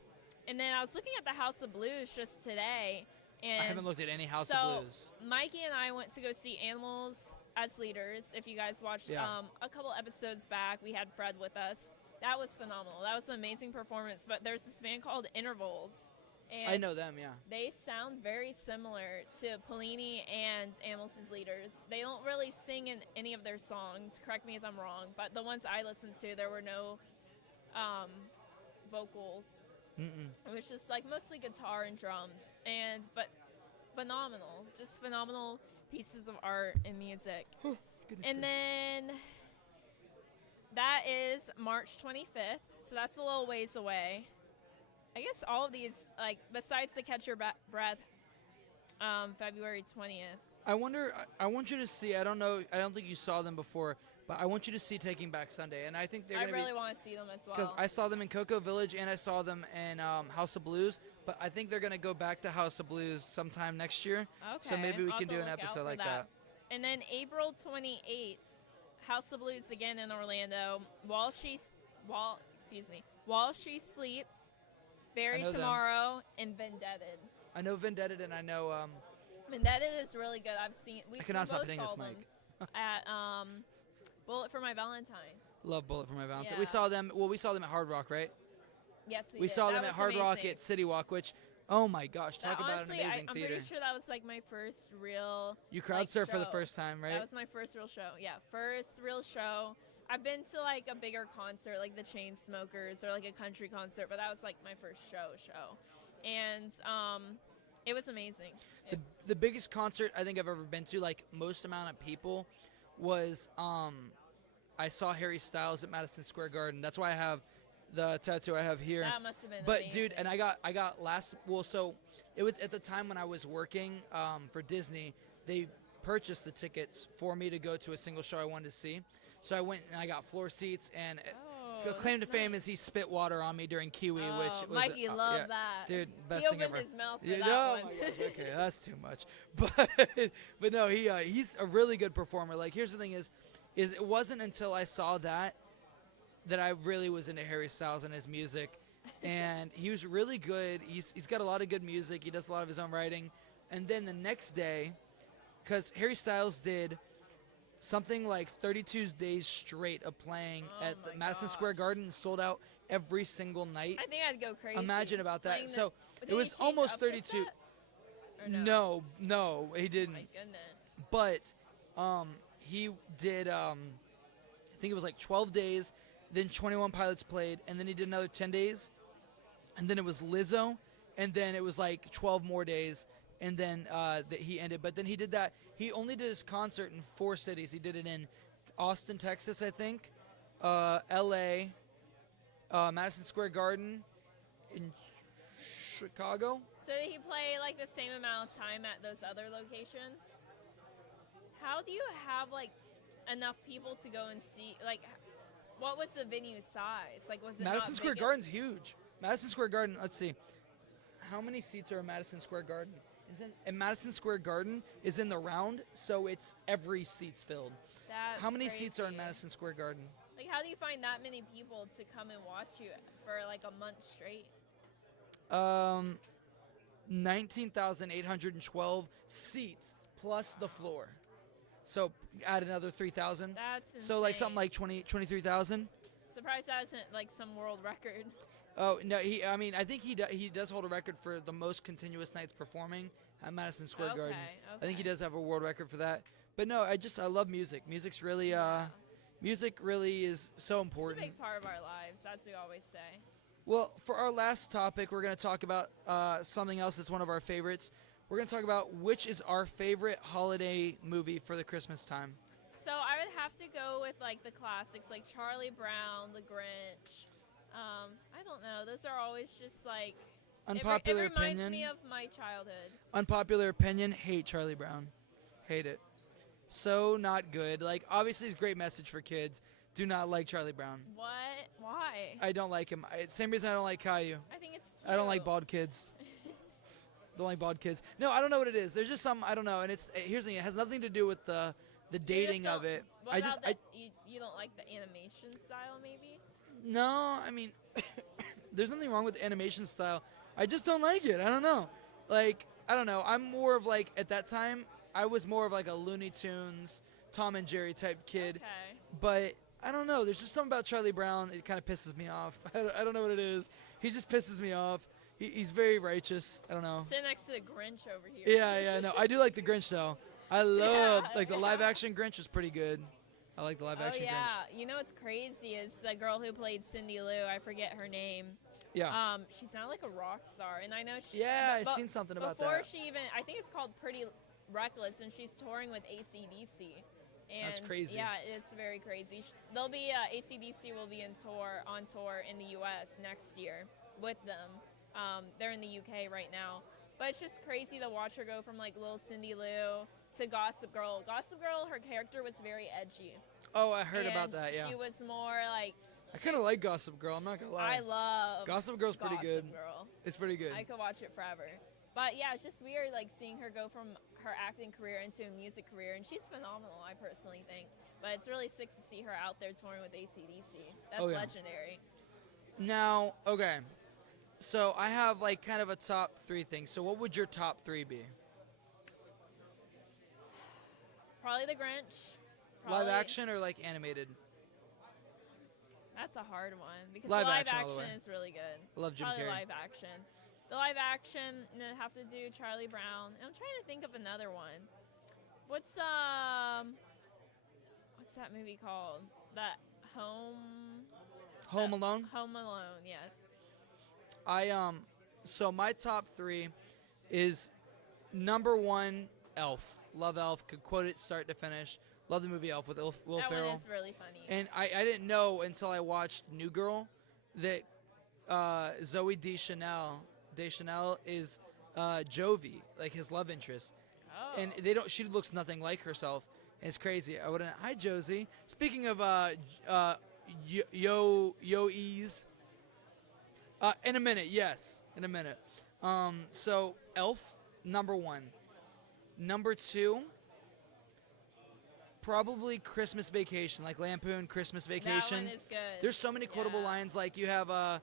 And then I was looking at the House of Blues just today. And I haven't looked at any House so of Blues. Mikey and I went to go see Animals as Leaders. If you guys watched Yeah. a couple episodes back, we had Fred with us. That was phenomenal. That was an amazing performance. But there's this band called Intervals. And I know them, yeah. they sound very similar to Polini and Animals as Leaders. They don't really sing in any of their songs. Correct me if I'm wrong. But the ones I listened to, there were no vocals. It was just like mostly guitar and drums. But phenomenal. Just phenomenal pieces of art and music. And then that is March 25th. So that's a little ways away. I guess all of these, like, besides the Catch Your Breath, February 20th. I wonder. I want you to see. I don't know. I don't think you saw them before, but I want you to see Taking Back Sunday, and I think they're I going to really want to see them as well. because I saw them in Cocoa Village and I saw them in House of Blues, but I think they're going to go back to House of Blues sometime next year. Okay. So maybe we I'll can have to do an look out episode for like that. And then April 28th, House of Blues again in Orlando. While She Sleeps, Bury I know them. Tomorrow, and Vendetted. I know Vendetted and I know. Vendetted is really good. I've seen. We I cannot stop both hitting saw this them mic. at Bullet for My Valentine. Love Bullet for My Valentine. Yeah. We saw them. Well, we saw them at Hard Rock, right? Yes, we We did. saw That them at was Hard Rock amazing. at City Walk, which, oh my gosh, That talk about honestly, an amazing I'm theater. pretty sure that was like my first real. You crowd like, surfed for the show. first time, right? That was my first real show. Yeah, first real show. I've been to like a bigger concert, like the Chainsmokers or like a country concert, but that was like my first show, and it was amazing. The biggest concert I think I've ever been to, like most amount of people, was I saw Harry Styles at Madison Square Garden. That's why I have the tattoo I have here. That must have been But amazing. dude, and I got so it was at the time when I was working for Disney. They purchased the tickets for me to go to a single show I wanted to see. So I went and I got floor seats, and claim to that's fame nice. is he spit water on me during Kiwi, which was Mikey loved yeah. that. Dude, best he thing opened ever. his mouth for Yeah, that oh one. my gosh, okay, that's too much. But no, he's a really good performer. Like, here's the thing is it wasn't until I saw that I really was into Harry Styles and his music, and he was really good. He's got a lot of good music. He does a lot of his own writing, and then the next day, because Harry Styles did something like 32 days straight of playing at the Madison Square Garden, and sold out every single night. I think I'd go crazy. Imagine about that. Playing So did it he was change almost up the 32. set? Or No, he didn't. My goodness. But he did. I think it was like 12 days. Then 21 Pilots played, and then he did another 10 days, and then it was Lizzo, and then it was like 12 more days, and then that he ended. But then he did that. He only did his concert in 4 cities. He did it in Austin, Texas, I think, L.A., Madison Square Garden, in Chicago. So did he play like the same amount of time at those other locations? How do you have like enough people to go and see? Like, what was the venue size? Like, was it Madison not Square big Garden's huge. Madison Square Garden, let's see. How many seats are in Madison Square Garden? and Madison Square Garden is in the round, so it's every seat's filled. That's How many seats are in crazy. Madison Square Garden? Like, how do you find that many people to come and watch you for like a month straight? 19,812 seats plus the floor. So add another 3,000. That's insane. So like something like 23,000. Surprised that isn't like some world record. Oh no, I think he does hold a record for the most continuous nights performing at Madison Square Garden. I think he does have a world record for that. But no, I love music. Music's really music really is so It's a important. big part of our lives, as we always say. Well, for our last topic, we're going to talk about something else that's one of our favorites. We're going to talk about which is our favorite holiday movie for the Christmas time. So I would have to go with like the classics, like Charlie Brown, The Grinch. I don't know. Those are always just like Unpopular it reminds opinion. me of my childhood. Unpopular opinion, hate Charlie Brown. Hate it. So not good. Like, obviously, it's a great message for kids. Do not like Charlie Brown. What? Why? I don't like him. Same reason I don't like Caillou. I think it's cute. I don't like bald kids. Don't like bald kids. No, I don't know what it is. There's just some, I don't know. And here's the thing. It has nothing to do with the You just dating of don't- it. What I about just, the, you don't like the animation style, maybe? no, I mean, there's nothing wrong with the animation style. I just don't like it. I don't know. Like, I don't know. I'm more of like, at that time, I was more of like a Looney Tunes, Tom and Jerry type kid. Okay. But I don't know. There's just something about Charlie Brown. It kind of pisses me off. I don't know what it is. He just pisses me off. He's very righteous. I don't know. Sit next to the Grinch over here. Yeah. No, I do like the Grinch though. I love like the yeah. live action Grinch was pretty good. I like the live action Oh yeah. Grinch. You know what's crazy is the girl who played Cindy Lou. I forget her name. Yeah. She's not like a rock star, and I know she. Yeah, but I've seen something about before that. she even, I think it's called Pretty Reckless, and she's touring with AC/DC. And That's crazy. Yeah, it's very crazy. They'll be AC/DC will be on tour in the U.S. next year with them. They're in the UK right now, but it's just crazy to watch her go from like little Cindy Lou to Gossip Girl. Gossip Girl, her character was very edgy. Oh, I heard about And that. Yeah. she was more like. I kind of like Gossip Girl. I'm not gonna lie. I love Gossip Girl's pretty good. Gossip Girl. It's pretty good. I could watch it forever. But yeah, it's just weird like seeing her go from her acting career into a music career, and she's phenomenal, I personally think. But it's really sick to see her out there touring with AC/DC. That's Oh, yeah. legendary. Now, okay. So I have like kind of a top 3 thing. So what would your top 3 be? Probably The Grinch. Live Probably- action or like animated? That's a hard one because Live the live action all the action way. is really good. I love Jim Probably Carrey. live action. The live action, and then have to do Charlie Brown. And I'm trying to think of another one. What's that movie called? That Home Alone? Home Alone, yes. So my top 3 is number 1, Elf. Love Elf. Could quote it start to finish. Love the movie Elf with Will That Ferrell. one is really funny. And I didn't know until I watched New Girl that Zoe Deschanel is Jovi, like his love interest. Oh. And she looks nothing like herself. And it's crazy. I wouldn't. Hi, Josie. Speaking of Yo-E's. In a minute, yes. In a minute. So, Elf, number 1. Number 2, probably Christmas Vacation, like Lampoon Christmas Vacation. That one is good. There's so many quotable Yeah. lines, like you have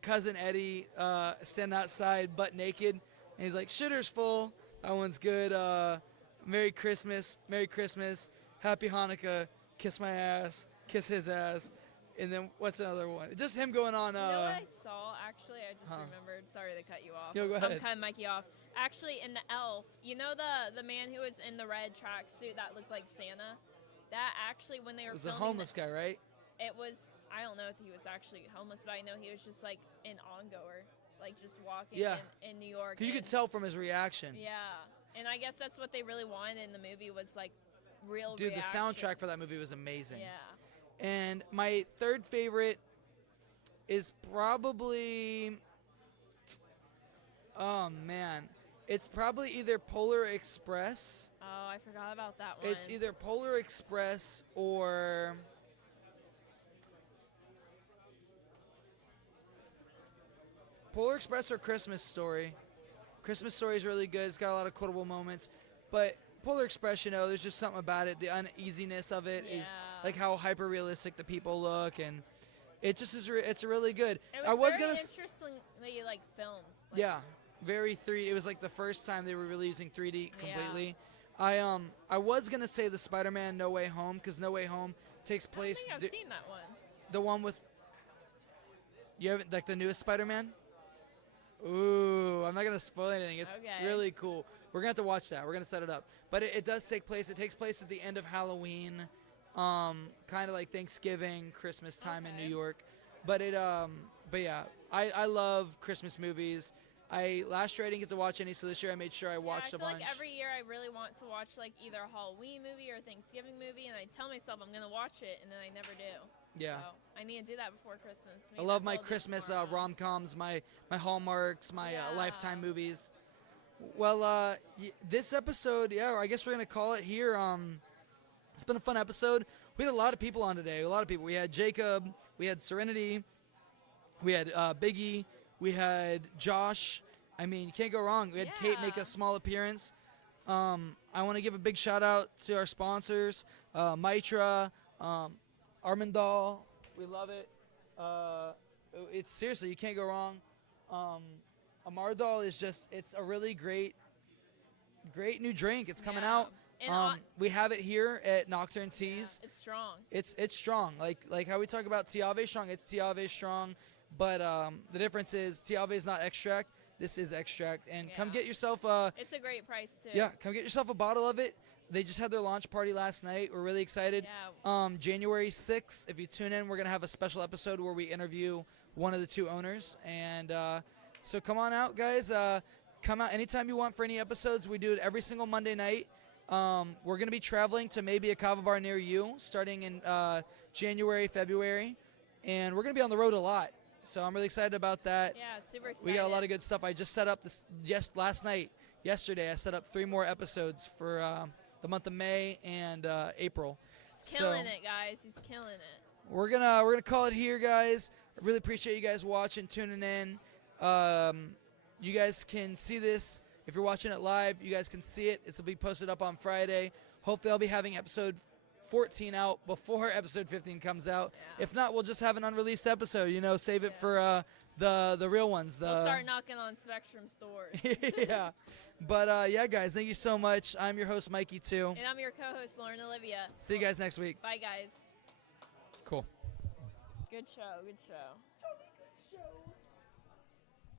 Cousin Eddie standing outside butt naked, and he's like, "Shitter's full." That one's good. Merry Christmas, Happy Hanukkah, kiss my ass, kiss his ass. And then what's another one? Just him going on. You know what I saw, actually? I just remembered. Sorry to cut you off. No, go ahead. I'm cutting Mikey off. Actually, in the Elf, you know the man who was in the red tracksuit that looked like Santa? That actually, when they were It was a filming homeless guy, right? it was, I don't know if he was actually homeless, but I know he was just like an ongoer, like just walking in New York. Because you could and- tell from his reaction. Yeah. And I guess that's what they really wanted in the movie was like real Dude, the soundtrack for that reactions. movie was amazing. Yeah. And my third favorite is probably, oh man, it's probably either Polar Express. Oh, I forgot about that one. It's either Polar Express or Christmas Story. Christmas Story is really good. It's got a lot of quotable moments, but Polar Express, there's just something about it. The uneasiness of it is like how hyper realistic the people look, and it just is. It's really good. It was very interestingly like filmed. Like, Yeah, very 3D. It was like the first time they were really using 3D completely. I was gonna say the Spider-Man No Way Home, because No Way Home takes I place. think I've seen that one. The one with you haven't, like the newest Spider-Man. Ooh, I'm not gonna spoil anything. It's Okay. really cool. We're gonna have to watch that. We're gonna set it up. But it does take place. It takes place at the end of Halloween, kind of like Thanksgiving, Christmas time in Okay. New York. But but yeah, I love Christmas movies. Last year I didn't get to watch any, so this year I made sure I watched I a feel bunch. like every year I really want to watch like either a Halloween movie or a Thanksgiving movie, and I tell myself I'm gonna watch it, and then I never do. Yeah. So I need to do that before Christmas. I Maybe love that's my what I'll do Christmas tomorrow. rom-coms, my Hallmarks, my Yeah. Lifetime movies. Well, this episode, I guess we're going to call it here. It's been a fun episode. We had a lot of people on today. A lot of people. We had Jacob. We had Serenity. We had Biggie. We had Josh. I mean, you can't go wrong. We had Kate make Yeah. a small appearance. I want to give a big shout-out to our sponsors, Mitra, Armandal. We love it. It's seriously, you can't go wrong. Amardal is it's a really great new drink. It's coming Yeah. out. And We have it here at Nocturne Teas. it's strong. It's strong. Like how we talk about Tiave strong, it's Tiave strong. But the difference is Tiave is not extract. This is extract. And come Yeah. get yourself It's a great price too. come get yourself a bottle of it. They just had their launch party last night. We're really excited. Yeah. January 6th, if you tune in, we're going to have a special episode where we interview one of the two owners. And so come on out, guys. Come out anytime you want for any episodes. We do it every single Monday night. We're going to be traveling to maybe a kava bar near you starting in January, February. And we're going to be on the road a lot. So I'm really excited about that. Yeah, super excited. We got a lot of good stuff. I just set up yesterday I set up 3 more episodes for the month of May and April. He's killing it, guys. He's killing it. We're gonna call it here, guys. I really appreciate you guys watching, tuning in. You guys can see this if you're watching it live. You guys can see it. It'll be posted up on Friday. Hopefully, I'll be having episode 14 out before episode 15 comes out. Yeah. If not, we'll just have an unreleased episode. Save it for the real ones. We'll start knocking on Spectrum stores. Yeah. But, guys, thank you so much. I'm your host, Mikey, too. And I'm your co-host, Lauren Olivia. See you guys next week. Bye, guys. Cool. Good show. Good show.